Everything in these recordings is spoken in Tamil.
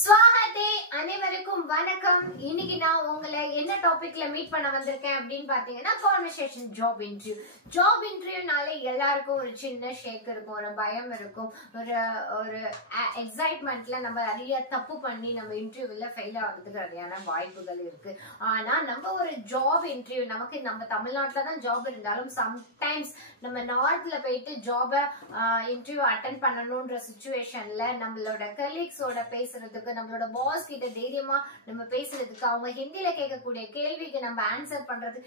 स्वागते அனைவருக்கும் வணக்கம். இன்னைக்கு நான் உங்களை என்ன டாபிக்ல மீட் பண்ண வந்திருக்கேன் அப்படின்னு பாத்தீங்கன்னா கான்வர்சேஷன் ஜாப் இன்டர்வியூனால எல்லாருக்கும் ஒரு சின்ன ஷேக் இருக்கும், ஒரு பயம் இருக்கும், ஒரு எக்ஸைட்மெண்ட்ல நம்ம நிறைய தப்பு பண்ணி நம்ம இன்டர்வியூல ஃபெயில் ஆகிறதுக்கு நிறையான வாய்ப்புகள் இருக்கு. ஆனா நம்ம ஒரு ஜாப் இன்டர்வியூ நமக்கு நம்ம தமிழ்நாட்டுல தான் ஜாப் இருந்தாலும் சம்டைம்ஸ் நம்ம நார்த்ல போயிட்டு ஜாப இன்டர்வியூ அட்டென்ட் பண்ணணும்ன்ற சிச்சுவேஷன்ல நம்மளோட கலீக்ஸோட பேசுறதுக்கு, நம்மளோட பாஸ் கிட்ட தைரியமா நம்ம பேசுறதுக்கு, அவங்க ஹிந்தில கேட்கக்கூடிய கேள்விக்கு நம்ம ஆன்சர் பண்றது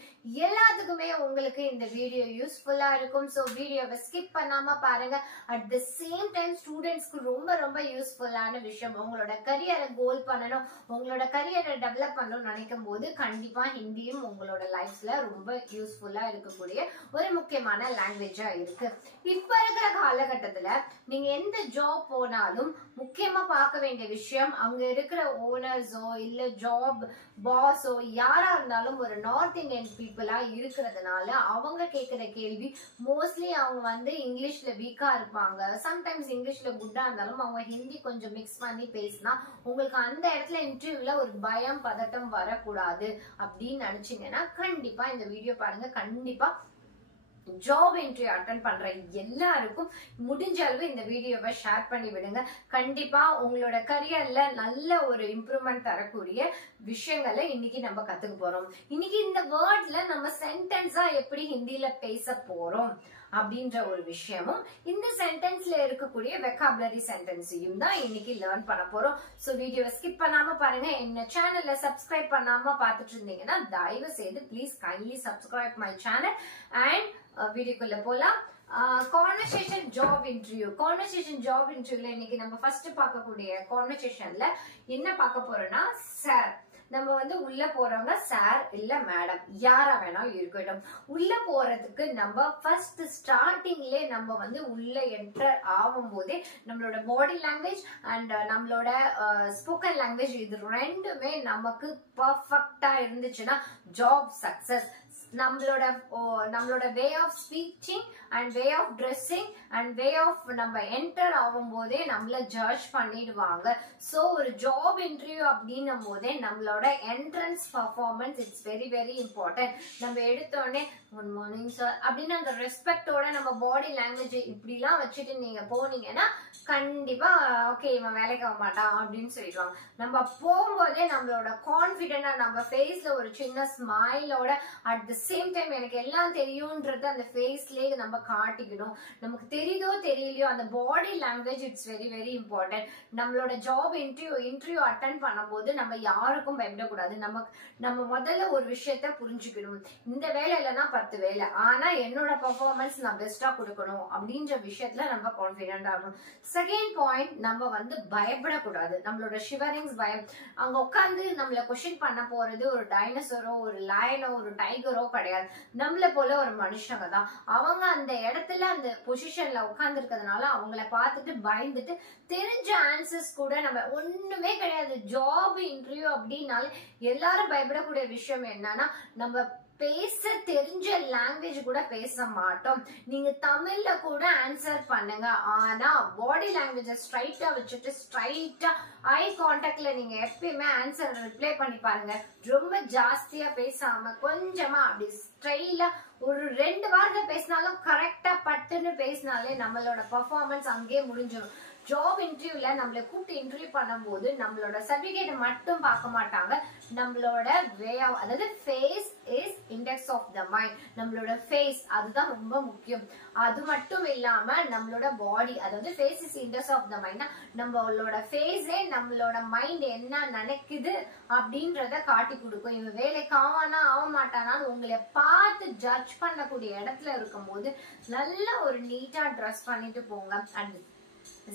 எல்லாத்துக்குமே உங்களுக்கு இந்த வீடியோ யூஸ்ஃபுல்லா இருக்கும். சோ வீடியோவை ஸ்கிப் பண்ணாம பாருங்க. அட் தி சேம் டைம் ஸ்டூடெண்ட்ஸ்க்கு ரொம்ப ரொம்ப யூஸ்ஃபுல்லான விஷயம். உங்களோட கரியரை கோல் பண்ணணும், உங்களோட கரியரை டெவலப் பண்ணணும்னு நினைக்கும் போது கண்டிப்பா ஹிந்தியும் உங்களோட லைஃப்ல ரொம்ப யூஸ்ஃபுல்லா இருக்கக்கூடிய ஒரு முக்கியமான லாங்குவேஜா இருக்கு. இப்ப இருக்கிற காலகட்டத்துல நீங்க எந்த ஜாப் போனாலும் முக்கியமா பார்க்க வேண்டிய விஷயம், அங்க இருக்கிற ஓனர்ஸோ இல்ல ஜாப் பாஸோ யாரா இருந்தாலும் ஒரு நார்த் இந்தியன் பீப்புளா இருக்கிறதுனால அவங்க கேட்கிற கேள்வி மோஸ்ட்லி அவங்க இங்கிலீஷ்ல வீக்கா இருப்பாங்க. சம்டைம்ஸ் இங்கிலீஷ்ல குட்டா இருந்தாலும் அவங்க ஹிந்தி கொஞ்சம் மிக்ஸ் பண்ணி பேசினா உங்களுக்கு அந்த இடத்துல இன்டர்வியூல ஒரு பயம் பதட்டம் வரக்கூடாது அப்படின்னு நினைச்சீங்கன்னா கண்டிப்பா இந்த வீடியோ பாருங்க. கண்டிப்பா ஜாப் இன்டர்வியூ அட்டென்ட் பண்ற எல்லாருக்கும் முடிஞ்ச அளவு இந்த வீடியோவை ஷேர் பண்ணி விடுங்க. கண்டிப்பா உங்களோட கரியர்ல நல்ல ஒரு இம்ப்ரூவ்மெண்ட் தரக்கூடிய விஷயங்களை இன்னைக்கு நம்ம கத்துக்க போறோம். இன்னைக்கு இந்த வேர்ட்ல நம்ம சென்டென்ஸா எப்படி ஹிந்தில பேச போறோம் அப்படின்ற ஒரு விஷயமும், இந்த சென்டென்ஸ்ல இருக்கக்கூடிய வெக்காபுலரி சென்டென்ஸையும் தான் இன்னைக்கு லேர்ன் பண்ண போறோம். சோ வீடியோவை ஸ்கிப் பண்ணாம பாருங்க. என்ன சேனல்ல சப்ஸ்கிரைப் பண்ணாம பாத்துட்டு இருந்தீங்கன்னா தயவு செய்து please kindly subscribe my channel and வீடியோக்குள்ள போலாம். கான்வர்சேஷன் ஜாப் இன்டர்வியூல இன்னைக்கு நம்ம ஃபர்ஸ்ட் பார்க்கக்கூடிய கான்வர்சேஷன்ல என்ன பார்க்க போறோம்னா, சார். நம்ம உள்ள போறவங்க சார் இல்ல மேடம் யாரா வேணாலும் இருக்கட்டும். உள்ள போறதுக்கு நம்ம ஃபர்ஸ்ட் ஸ்டார்டிங்ல நம்ம உள்ள என்டர் ஆகும் போதே நம்மளோட பாடி லாங்குவேஜ் அண்ட் நம்மளோட ஸ்போக்கன் லாங்குவேஜ் இது ரெண்டுமே நமக்கு பர்ஃபெக்டா இருந்துச்சுன்னா ஜாப் சக்சஸ். நம்மளோட way of speeching and way of dressing and way of நம்ம என்டர் ஆகும் போதே நம்மள ஜட்ஜ் பண்ணிடுவாங்க. சோ ஒரு ஜாப் இன்டர்வியூ அப்படின்னும் போதே நம்மளோட entrance performance it's very very important. நம்ம எடுத்தோடனே குட் மார்னிங் சார் அப்படின்னு அந்த ரெஸ்பெக்டோட நம்ம பாடி லாங்குவேஜ் இப்படிலாம் வச்சுட்டு நீங்க போனீங்கன்னா கண்டிப்பா ஓகே இவன் வேலைக்கு ஆக மாட்டான் அப்படின்னு சொல்லிடுவாங்க. நம்ம போகும்போதே நம்மளோட கான்பிடென்டா நம்ம ஃபேஸ்ல ஒரு சின்ன ஸ்மைலோட அட் தி சேம் டைம் எனக்கு எல்லாம் தெரியும்ன்றது அந்த ஃபேஸ்லயே நம்ம காட்டிக்கணும். நமக்கு தெரியுதோ தெரியலையோ அந்த body language it's very very important. நம்மளோட ஜாப் இன்டர்வியூ அட்டென்ட் பண்ணும்போது நம்ம யாருக்கும் பயப்படக்கூடாது. நம்ம முதல்ல ஒரு விஷயத்த புரிஞ்சுக்கணும். இந்த வேலை இல்லைன்னா 10 வேலை, ஆனா என்னோட பெர்ஃபார்மன்ஸ் நான் பெஸ்டா கொடுக்கணும் அப்படின்ற விஷயத்துல நம்ம கான்பிடென்டா இருக்கணும். செகண்ட் பாயிண்ட், நம்ம பயப்படக்கூடாது. நம்மளோட ஷிவரிங்ஸ் பயம், அங்க உட்காந்து நம்மள கொஸ்டின் பண்ண போறது ஒரு டைனோசரோ ஒரு லயனோ ஒரு டைகரோ கிடையாது. நம்மள போல ஒரு மனுஷங்க தான். அவங்க அந்த இடத்துல அந்த பொசிஷன்ல உட்கார்ந்து இருக்கிறதுனால அவங்கள பார்த்துட்டு பயந்துட்டு தெரிஞ்ச ஆன்சர்ஸ் கூட நம்ம ஒண்ணுமே கிடையாது. ஜாப் இன்டர்வியூ அப்படின்னாலே எல்லாரும் பயப்படக்கூடிய விஷயம் என்னன்னா, நம்ம பேச தெரிஞ்ச லாங்குவேஜ் கூட பேச மாட்டோம். நீங்க தமிழ்ல கூட ஆன்சர் பண்ணுங்க, ஆனா பாடி லாங்குவேஜ் ஸ்ட்ரைட்டா வச்சுட்டு ஸ்ட்ரைட்டா ஐ கான்டாக்ட்ல நீங்க எப்பயுமே ஆன்சர் ரிப்ளை பண்ணி பாருங்க. ரொம்ப ஜாஸ்தியா பேசாம கொஞ்சமா அப்படி ஸ்ட்ரைட்டா ஒரு 2 வார்த்தை பேசினாலும் கரெக்டா பட்டுன்னு பேசினாலே நம்மளோட பெர்ஃபார்மன்ஸ் அங்கேயே முடிஞ்சிடும். ஜாப் இன்டர்வியூல நம்மள கூப்பிட்டு இன்டர்வியூ பண்ணும்போது நம்மளோட சர்டிபிகேட் மட்டும் பார்க்க மாட்டாங்க, நம்மளோட வே ஆஃப், அதாவது face is index of the mind. நம்மளோட ஃபேஸ் அதுதான் ரொம்ப முக்கியம். அது மட்டும் இல்லாம நம்மளோட பாடி, அதாவது face is index of the mind. நம்மளோட ஃபேஸே நம்மளோட மைண்ட் என்ன நினைக்குது அப்படின்றத காட்டி கொடுக்கும். இவன் வேலைக்கு ஆவானா ஆக மாட்டானான்னு உங்களை பார்த்து ஜட்ஜ் பண்ணக்கூடிய இடத்துல இருக்கும் போது நல்ல ஒரு நீட்டா ட்ரெஸ் பண்ணிட்டு போங்க. அண்ட்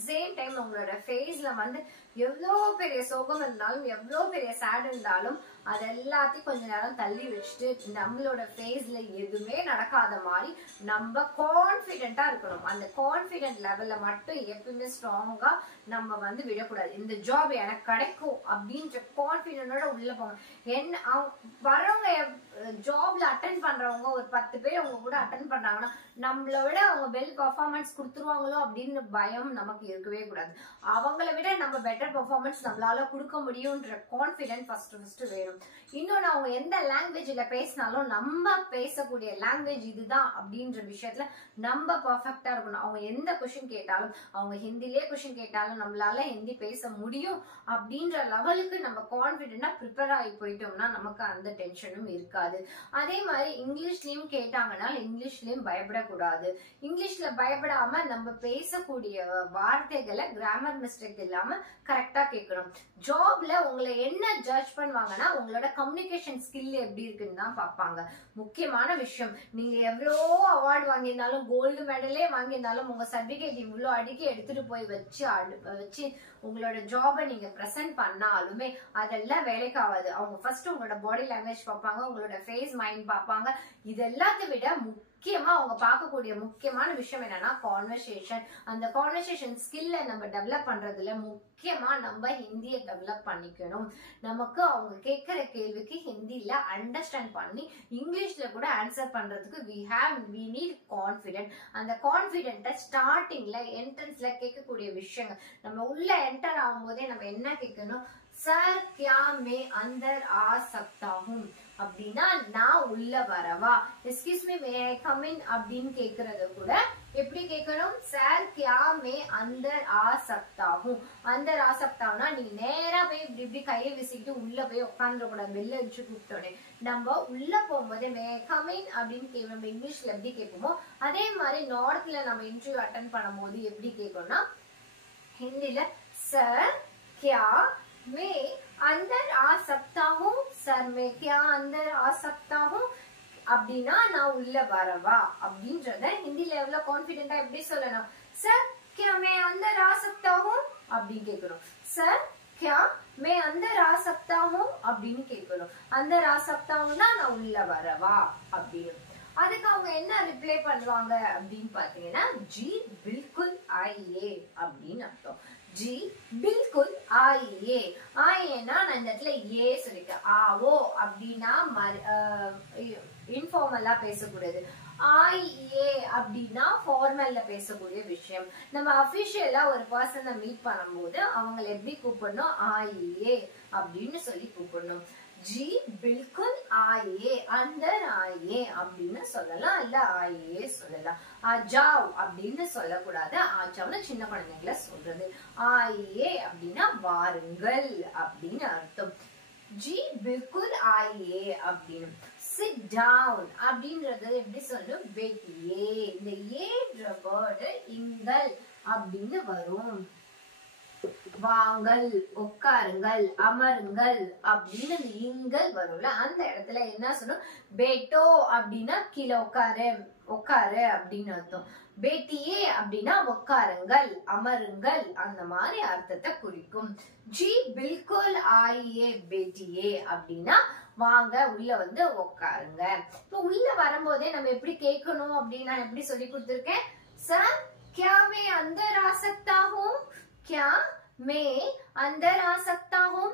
சேம் டைம் உங்களோட ஃபேஸ்ல எவ்வளோ பெரிய சோகம் இருந்தாலும் எவ்வளோ பெரிய சேட் இருந்தாலும் அது எல்லாத்தையும் கொஞ்ச நேரம் தள்ளி வச்சுட்டு நம்மளோட ஃபேஸ்ல எதுவுமே நடக்காத மாதிரி நம்ம கான்ஃபிடென்ட்டா இருக்கணும். அந்த கான்ஃபிடென்ட் லெவல்ல மட்டும் எப்பவுமே ஸ்ட்ராங்கா நம்ம விடக்கூடாது. இந்த ஜாப் எனக்கு கிடைக்கும் அப்படின்ற கான்ஃபிடென்ட்டோட உள்ள போங்க. என்ன வரவங்க ஜாப்ல அட்டென்ட் பண்றவங்க ஒரு 10 பேர் அவங்க கூட அட்டென்ட் பண்றாங்கன்னா நம்மள விட அவங்க வெல் பர்ஃபார்மன்ஸ் கொடுத்துருவாங்களோ அப்படின்னு பயம் நமக்கு இருக்கவே கூடாது. அவங்கள விட நம்ம பெட்டர் பெட்டர் பெர்ஃபார்மன்ஸ் நம்மளால கொடுக்க முடியும்ன்ற கான்ஃபிடென்ட் ஃபர்ஸ்ட் வேணும். இன்னொன்னு அவங்க எந்த லாங்குவேஜ்ல பேசினாலும் நம்ம பேசக்கூடிய லாங்குவேஜ் இதுதான் அப்படின்ற விஷயத்துல நம்ம பர்ஃபெக்டா இருக்கணும். அவங்க எந்த கொஸ்டின் கேட்டாலும், அவங்க ஹிந்திலே கொஸ்டின் கேட்டாலும் நம்மளால ஹிந்தி பேச முடியும் அப்படின்ற லெவலுக்கு நம்ம கான்ஃபிடென்டா ப்ரிப்பேர் ஆகி போயிட்டோம்னா நமக்கு அந்த டென்ஷனும் இருக்காது. அதே மாதிரி இங்கிலீஷ்லயும் கேட்டாங்கன்னா இங்கிலீஷ்லயும் பயப்படக்கூடாது. இங்கிலீஷ்ல பயப்படாம நம்ம பேசக்கூடிய வார்த்தைகளை கிராமர் மிஸ்டேக் இல்லாம கரெக்டா கேட்கணும். ஜாப்ல உங்களை என்ன ஜட்ஜ் பண்ணுவாங்கன்னா உங்களோட கம்யூனிகேஷன் ஸ்கில் எப்படி இருக்குன்னு தான் பார்ப்பாங்க. முக்கியமான விஷயம், நீங்க எவ்வளோ அவார்டு வாங்கியிருந்தாலும், கோல்டு மெடலே வாங்கியிருந்தாலும், உங்க சர்டிபிகேட் இவ்வளோ அடிக்கி எடுத்துட்டு போய் வச்சு உங்களோட ஜாபை நீங்க பிரசன்ட் பண்ணாலுமே அதெல்லாம் வேலைக்கு ஆகாது. அவங்க ஃபர்ஸ்ட் உங்களோட பாடி லாங்குவேஜ் பார்ப்பாங்க, உங்களோட ஃபேஸ் மைண்ட் பார்ப்பாங்க. இது எல்லாத்தை விட முக்கியமா அவங்க பார்க்கக்கூடிய முக்கியமான விஷயம் என்னன்னா கான்வர்சேஷன். அந்த கான்வர்சேஷன் ஸ்கில்ல நம்ம டெவலப் பண்றதுல முக்கியமா நம்ம ஹிந்தியை டெவலப் பண்ணிக்கணும். நமக்கு அவங்க கேட்கிற கேள்விக்கு ஹிந்தில அண்டர்ஸ்டாண்ட் பண்ணி இங்கிலீஷ்ல கூட ஆன்சர் பண்றதுக்கு we need confident. அந்த கான்ஃபிடென்ட்டை ஸ்டார்டிங்ல என்ட்ரன்ஸ்ல கேட்கக்கூடிய விஷயங்கள், நம்ம உள்ள என்டர் ஆகும்போதே நம்ம என்ன கேட்கணும், सर क्या मैं अंदर आ सकता हूँ அப்படின்னா நான் உள்ள வரவா, excuse me May I come in அப்படின்னு கேக்குறது கூட எப்படி கேட்கணும், sir Kia May Antar ah சக்தா who. அந்தர் ஆ சக்தானா நீங்க நேரா போய் இப்படி கையை வீசிக்கிட்டு உள்ள போய் உட்காந்துட கூடாது. வெளில வச்சு கூப்பிட்டோன்னே நம்ம உள்ள போகும்போது மே கம் இன் அப்படின்னு நம்ம இங்கிலீஷ்ல எப்படி கேட்போமோ அதே மாதிரி நார்த்ல நம்ம இன்டர்வியூ அட்டென்ட் பண்ணும் போது எப்படி கேட்கணும்னா ஹிந்தில சார் கியா मैं अंदर आ सकता हूँ, सर मैं क्या अंदर आ सकता हूँ அப்படின்னா நான் உள்ள வரவா அப்படின்றத ஹிந்தில எவ்வளவு கான்ஃபிடென்ட்டா எப்படி சொல்லணும், சார் क्या मैं अंदर आ सकता हूँ அப்படின்னு கேட்கணும். சார் क्या मैं अंदर आ सकता हूँ அப்படின்னு கேட்கணும். अंदर आ सकता हूँனா நான் உள்ள வரவா அப்படின்னு. அதுக்கு அவங்க என்ன ரிப்ளை பண்ணுவாங்க அப்படின்னு பாத்தீங்கன்னா ஜி பில்குல் ஆயியே அப்படின்னு அர்த்தம். जी बिल्कुल आइए. आइएना நான் இந்த இடத்துல ஏ சொல்லிருக்கேன். ஆவோ அப்படின்னா இன்ஃபார்மலா பேசக்கூடாது. ஆயியே அப்படின்னா ஃபார்மல்ல பேசக்கூடிய விஷயம். நம்ம அபிஷியலா ஒரு பர்சனை மீட் பண்ணும்போது அவங்களை எப்படி கூப்பிடணும், ஆயியே அப்படின்னு சொல்லி கூப்பிடணும். जी बिल्कुल आइए, अंदर आइए அப்படின்னு சொல்லலாம், இல்ல ஆயியே சொல்லலாம். ஆஜாவ் அப்படின்னு சொல்லக்கூடாது. ஆஜாவ்னு சின்ன குழந்தைங்களை சொல்றது. ஆயியே அப்படின்னா வாருங்கள் அப்படின்னு அர்த்தம். जी बिल्कुल आइए அப்படின்னு. sit down அப்படின்றது எப்படி சொல்லணும், बैठिए. இந்த ஏன்ற வேர்டு இங்கல் அப்படின்னு வரும். வாங்கள், உட்காருங்கள், அமருங்கள் அப்படின்னு இங்கல் வரும்ல, அந்த இடத்துல என்ன சொல்லணும், பேட்டோ அப்படின்னா கீழே உட்காரு அப்படின்னு அர்த்தம். பேட்டியே அப்படின்னா உட்காருங்கள், அமருங்கள், அந்த மாதிரி அர்த்தத்தை குறிக்கும். ஜி பில்குல் ஆயியே பேட்டியே அப்படின்னா வாங்க உள்ள வந்து உட்காருங்க. இப்போ உள்ள வரும்போதே நம்ம எப்படி கேட்கணும் அப்படின்னு நான் எப்படி சொல்லி கொடுத்திருக்கேன், சார் क्या मैं अंदर आ सकता हूँ, क्या मैं अंदर आ सकता हूँ,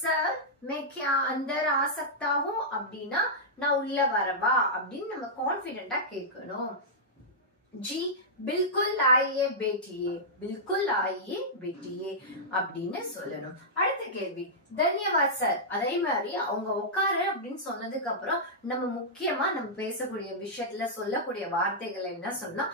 सर मैं क्या अंदर आ सकता हूँ அப்படின்னா நான் உள்ள வரவா அப்படின்னு நம்ம கான்ஃபிடென்ட்டா கேட்கணும். जी बिल्कुल आइए बैठिए, बिल्कुल आइए बैठिए அப்படின்னு சொல்லணும். அடுத்த கேள்வி, தன்யவாத் சார். அதே மாதிரி அவங்க உட்காரு அப்படின்னு சொன்னதுக்கு அப்புறம் நம்ம முக்கியமா நம்ம பேசக்கூடிய விஷயத்துல சொல்லக்கூடிய வார்த்தைகள் என்ன சொன்னா,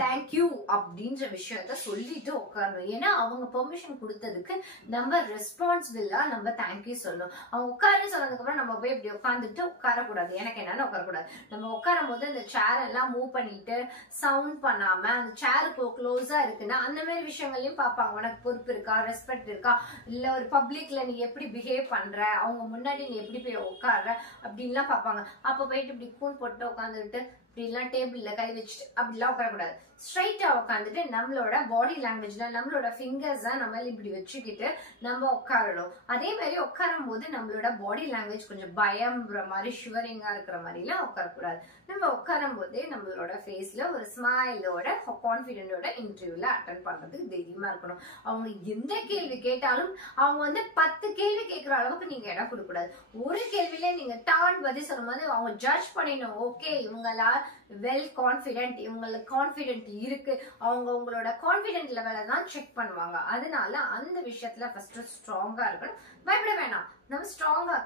தேங்க்யூ அப்படின்ற விஷயத்த சொல்லிட்டு உட்காரணும். ஏன்னா அவங்க பெர்மிஷன் கொடுத்ததுக்கு நம்ம ரெஸ்பான்சிபிளா நம்ம தேங்க்யூ சொல்லணும். அவங்க உட்காரு சொன்னதுக்கு அப்புறம் நம்ம போய் இப்படி உட்காந்துட்டு உட்காரக்கூடாது. எனக்கு என்னன்னு உட்காரக்கூடாது. நம்ம உட்காரும் போது அந்த சேர் எல்லாம் மூவ் பண்ணிட்டு சவுண்ட் பண்ணாம அந்த சேர் க்ளோஸா இருக்குன்னா அந்த மாதிரி விஷயங்களையும் பார்ப்பாங்க. உனக்கு பொறுப்பு இருக்கா, ரெஸ்பெக்ட் இருக்கா, இல்ல ஒரு பப்ளிக்ல நீ எப்படி பிஹேவ் பண்ற, அவங்க முன்னாடி நீ எப்படி போய் உட்கார்ற அப்படின்லாம் பார்ப்பாங்க. அப்ப போயிட்டு இப்படி கூன் போட்டு உட்காந்துட்டு இப்படிலாம் டேபிள்ல கை வச்சுட்டு அப்படிலாம் உட்காரக்கூடாது. ஸ்ட்ரைட்டா உட்காந்துட்டு நம்மளோட பாடி லாங்குவேஜ்ல நம்மளோட ஃபிங்கர்ஸ் நம்ம இப்படி வச்சுக்கிட்டு நம்ம உட்காரணும். அதே மாதிரி உட்காரும் போது நம்மளோட பாடி லாங்குவேஜ் கொஞ்சம் பயம்ன்ற மாதிரி ஷிவரிங்கா இருக்கிற மாதிரி எல்லாம் உட்காரக்கூடாது. நம்ம உட்காரும் போதே நம்மளோட ஃபேஸ்ல ஒரு ஸ்மைலோட கான்பிடென்டோட இன்டர்வியூல அட்டென்ட் பண்றதுக்கு தைரியமா இருக்கணும். அவங்க எந்த கேள்வி கேட்டாலும் அவங்க வந்து 10 கேள்வி கேட்கிற அளவுக்கு நீங்க இடம் கொடுக்க கூடாது. ஒரு கேள்வியில நீங்க டான் பதில் சொல்லும் போது அவங்க ஜட்ஜ் பண்ணிடணும். ஓகே இவங்களா வெல் கான்பிடென்ட், இவங்களுக்கு கான்பிடென்ட் உங்களுக்கு இருக்கு. அவங்க உங்களோட கான்பிடென்ட் லெவலை தான் செக் பண்ணுவாங்க. அதனால அந்த விஷயத்துல ஃபர்ஸ்ட் ஸ்ட்ராங்கா இருக்கணும். பயப்பட வேணாம். நம்ம ஸ்ட்ராங்கா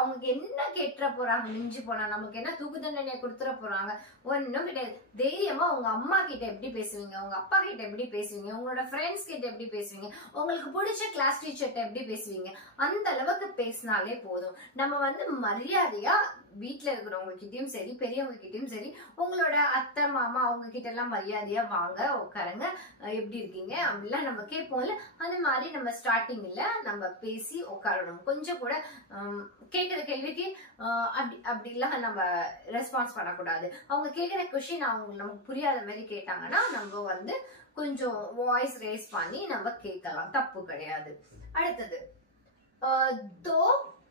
அவங்க என்ன கேட்டுற போறாங்க, மிஞ்சி போனா நமக்கு என்ன தூக்கு தண்டனையை கொடுத்துட போறாங்க, ஒன்னும் கிடையாது. தைரியமா உங்க அம்மா கிட்ட எப்படி பேசுவீங்க, உங்க அப்பா கிட்ட எப்படி பேசுவீங்க, உங்களோட ஃப்ரெண்ட்ஸ் கிட்ட எப்படி பேசுவீங்க, உங்களுக்கு பிடிச்ச கிளாஸ் டீச்சர்கிட்ட எப்படி பேசுவீங்க, அந்த அளவுக்கு பேசினாலே போதும். நம்ம மரியாதையா வீட்டுல இருக்கிறவங்க கிட்டயும் சரி, பெரியவங்க கிட்டயும் சரி, உங்களோட அத்தை மாமா அவங்க கிட்ட எல்லாம் மரியாதையா வாங்க, உட்காருங்க, எப்படி இருக்கீங்க அப்படிலாம் நம்ம கேட்போம்ல. அந்த மாதிரி நம்ம ஸ்டார்டிங்ல நம்ம பேசி உட்காரணும். கொஞ்சம் கூட கேட்கிற கேள்விக்கு அப்படிலாம் நம்ம ரெஸ்பான்ஸ் பண்ணக்கூடாது. அவங்க கேட்கிற கொஸ்டின் நமக்கு புரியாத மாதிரி கேட்டாங்கன்னா நம்ம கொஞ்சம் வாய்ஸ் ரேஸ் பண்ணி நம்ம கேட்கலாம், தப்பு கிடையாது. அடுத்தது தோ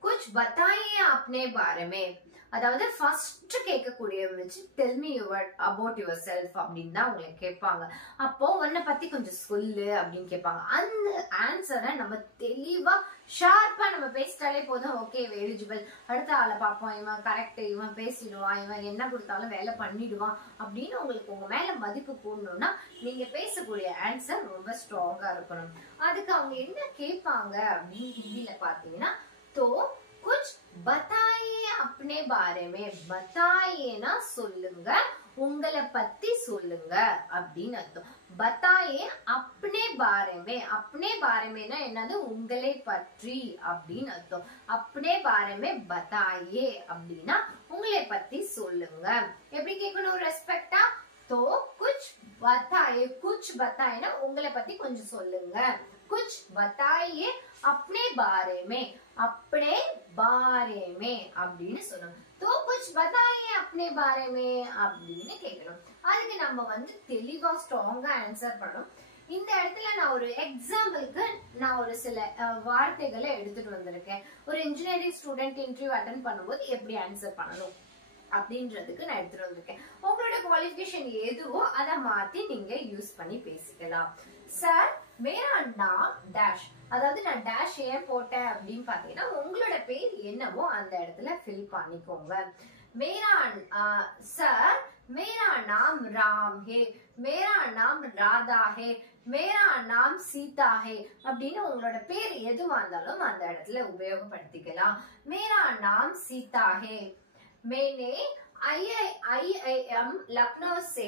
குச் பத்தாயே அப்னே பாரே में, அதாவது ஃபர்ஸ்ட் கேட்கக்கூடிய வச்சு tell me about your self அப்படின்னு தான் உங்களை கேட்பாங்க. அப்போ உன்னை பத்தி கொஞ்சம் சொல்லு அப்படின்னு கேட்பாங்க. அந்த ஆன்சரை நம்ம தெளிவா ஷார்ப்பா நம்ம பேசிட்டாலே போதும். ஓகே, எலிஜிபிள், அடுத்த ஆளை பார்ப்போம், இவன் கரெக்ட், இவன் பேசிடுவான், இவன் என்ன கொடுத்தாலும் வேலை பண்ணிடுவான் அப்படின்னு உங்களுக்கு உங்க மேல மதிப்பு கூடணும்னா நீங்க பேசக்கூடிய ஆன்சர் ரொம்ப ஸ்ட்ராங்கா இருக்கணும். அதுக்கு அவங்க என்ன கேட்பாங்க அப்படின்னு ஹிந்தியில பாத்தீங்கன்னா, तो कुछ बताइए अपने बारे में, बताइएனா சொல்லுங்க, உங்களை பத்தி சொல்லுங்க அப்படின்னு அர்த்தம். बताइए अपने बारे में, अपने बारे में என்னது, உங்களை பற்றி அப்படின்னு அர்த்தம். अपने बारे में बताइए அப்படின்னா உங்களை பத்தி சொல்லுங்க. எப்படி கேட்கணும் ரெஸ்பெக்டா? तो कुछ बताइए, कुछ बताइए உங்களை பத்தி கொஞ்சம் சொல்லுங்க. कुछ बताइए अपने बारे में, अपने बारे में அப்படின்னு சொல்லணும். तो कुछ बताइए अपने बारे में அப்படின்னு கேட்கணும். அதுக்கு நம்ம தெளிவா ஸ்ட்ராங்கா ஆன்சர் பண்ணணும். இந்த இடத்துல நான் ஒரு எக்ஸாம்பிளுக்கு நான் ஒரு சில வார்த்தைகளை எடுத்துட்டு வந்திருக்கேன். ஒரு இன்ஜினியரிங் ஸ்டூடெண்ட் இன்டர்வியூ அட்டெண்ட் பண்ணும்போது எப்படி ஆன்சர் பண்ணணும் அப்படின்றதுக்கு நான் எடுத்துட்டு வந்திருக்கேன். உங்களோட குவாலிஃபிகேஷன் எதுவோ அதை மாத்தி நீங்க யூஸ் பண்ணி பேசிக்கலாம். சார் மேரா நாம் டேஷ், அதாவது நான் டேஷ் ஏன் போட்டேன் அப்படின்னு பாத்தீங்கன்னா உங்களோட பேர் என்னவோ அந்த இடத்துல ஃபில் பண்ணிக்கோங்க. மேரா சார் மேரா நாம் ராம் ஹே, மேரா நாம் ராதா ஹே, மேரா நாம் சீதா ஹே அப்படின்னு உங்களோட பேர் எதுவா இருந்தாலும் அந்த இடத்துல உபயோகப்படுத்திக்கலாம். மேரா நாம் சீதா ஹே, मैंने IIM लखनऊ से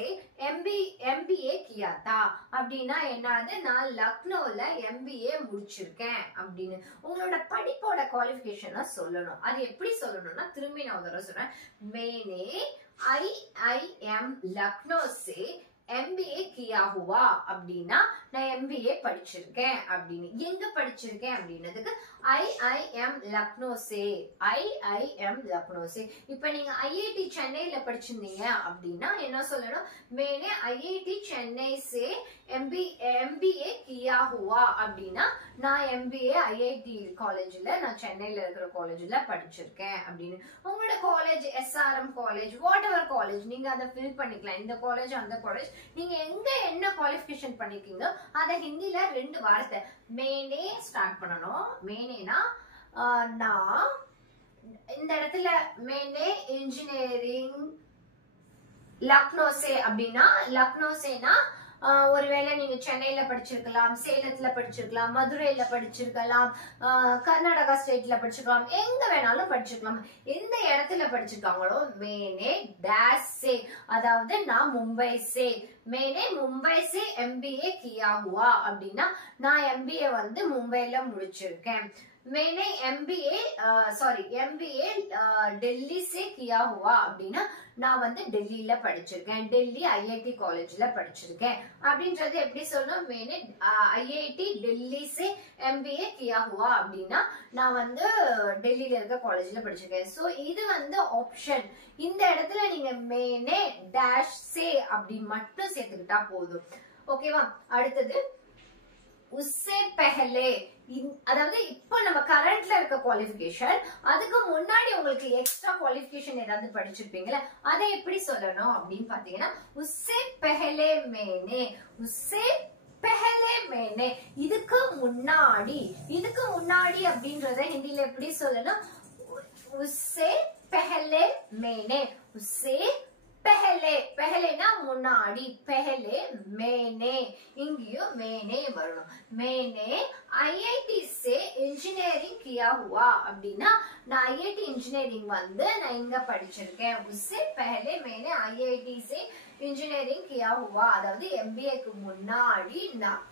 MBA किया था அப்படின்னா என்னது, நான் லக்னோல MBA முடிச்சிருக்கேன் அப்படின்னு உங்களோட படிப்போட குவாலிஃபிகேஷனை சொல்லணும். அது எப்படி சொல்லணும்னா திரும்பி நான் ஒரு தடவை சொல்றேன். मैंने IIM लखनऊ से MBA किया हुआ அப்படின்னா நான் MBA படிச்சிருக்கேன் அப்படின்னு. எங்க படிச்சிருக்கேன் அப்படின்னதுக்கு IIM लखनऊ से, IIM लखनऊ से. இப்ப நீங்க IIT சென்னையில படிச்சிருந்தீங்க அப்படின்னா என்ன சொல்லணும், मैंने IIT சென்னை से MBA किया हुआ அப்படின்னா நான் MBA IIT காலேஜ்ல, நான் சென்னையில இருக்கிற காலேஜ்ல படிச்சிருக்கேன் அப்படின்னு. உங்களோட college SRM college, what ever college நீங்க அதை ஃபில் பண்ணிக்கலாம். இந்த காலேஜ் அந்த காலேஜ், நீங்க எங்க என்ன குவாலிஃபிகேஷன் பண்ணிருக்கீங்க அத ஹிந்தில 2 வார்த்தை மேனே ஸ்டார்ட் பண்ணணும். மேனேனா நான், இந்த இடத்துல மேனே இன்ஜினியரிங் லக்னோ சே அப்படின்னா, லக்னோ சேனா ஒருவேளை நீங்க சென்னையில படிச்சிருக்கலாம், சேலத்துல படிச்சிருக்கலாம், மதுரையில படிச்சிருக்கலாம், கர்நாடகா ஸ்டேட்ல படிச்சிருக்கலாம், எங்க வேணாலும் படிச்சிருக்கலாம். எந்த இடத்துல படிச்சிருக்காங்களோ மேனே டேஷ் சே, அதாவது நான் மும்பை சே, மேனே மும்பை சே MBA கியா ஹுவா அப்படின்னா நான் MBA மும்பைல முடிச்சிருக்கேன். मैंने MBA दिल्ली से किया हुआ அப்படின்னா நான் டெல்லியில படிச்சிருக்கேன், டெல்லி IIT காலேஜ்ல படிச்சிருக்கேன் அப்படின்றது எப்படி சொல்லணும், मैंने IIT दिल्ली से MBA किया हुआ அப்படின்னா நான் டெல்லியில இருக்க காலேஜ்ல படிச்சிருக்கேன். சோ இது ஆப்ஷன். இந்த இடத்துல நீங்க मैंने டேஷ் சே அப்படி மட்டும் சேர்த்துக்கிட்டா போதும். ஓகேவா? அடுத்தது உஸ்ஸே பெஹலே, அதாவது இப்ப நம்ம கரண்ட்ல இருக்க குவாலிஃபிகேஷன், அதுக்கு முன்னாடி உங்களுக்கு எக்ஸ்ட்ரா குவாலிஃபிகேஷன் ஏதாவது படிச்சிருப்பீங்களா, அதை எப்படி சொல்லணும் அப்படின்னு பாத்தீங்கன்னா உஸ்ஸே பெஹலே மேனே, உஸ்ஸே பெஹலே மேனே, இதுக்கு முன்னாடி அப்படின்றத ஹிந்தில எப்படி சொல்லணும், உஸ்ஸே பெஹலே மேனே, உஸ்ஸே பெஹலே, பெஹலேனா முன்னாடி, பெஹலே மேனே, இங்கேயும் மேனே வரணும். மேனே ஐஐடி से इंजीनियरिंग किया हुआ அப்படின்னா நான் ஐஐடி இன்ஜினியரிங் வந்து நான் இங்க படிச்சிருக்கேன். उससे पहले मैंने ஐஐடி से इंजीनियरिंग किया हुआ, அதாவது எம்பிஏக்கு முன்னாடி நான்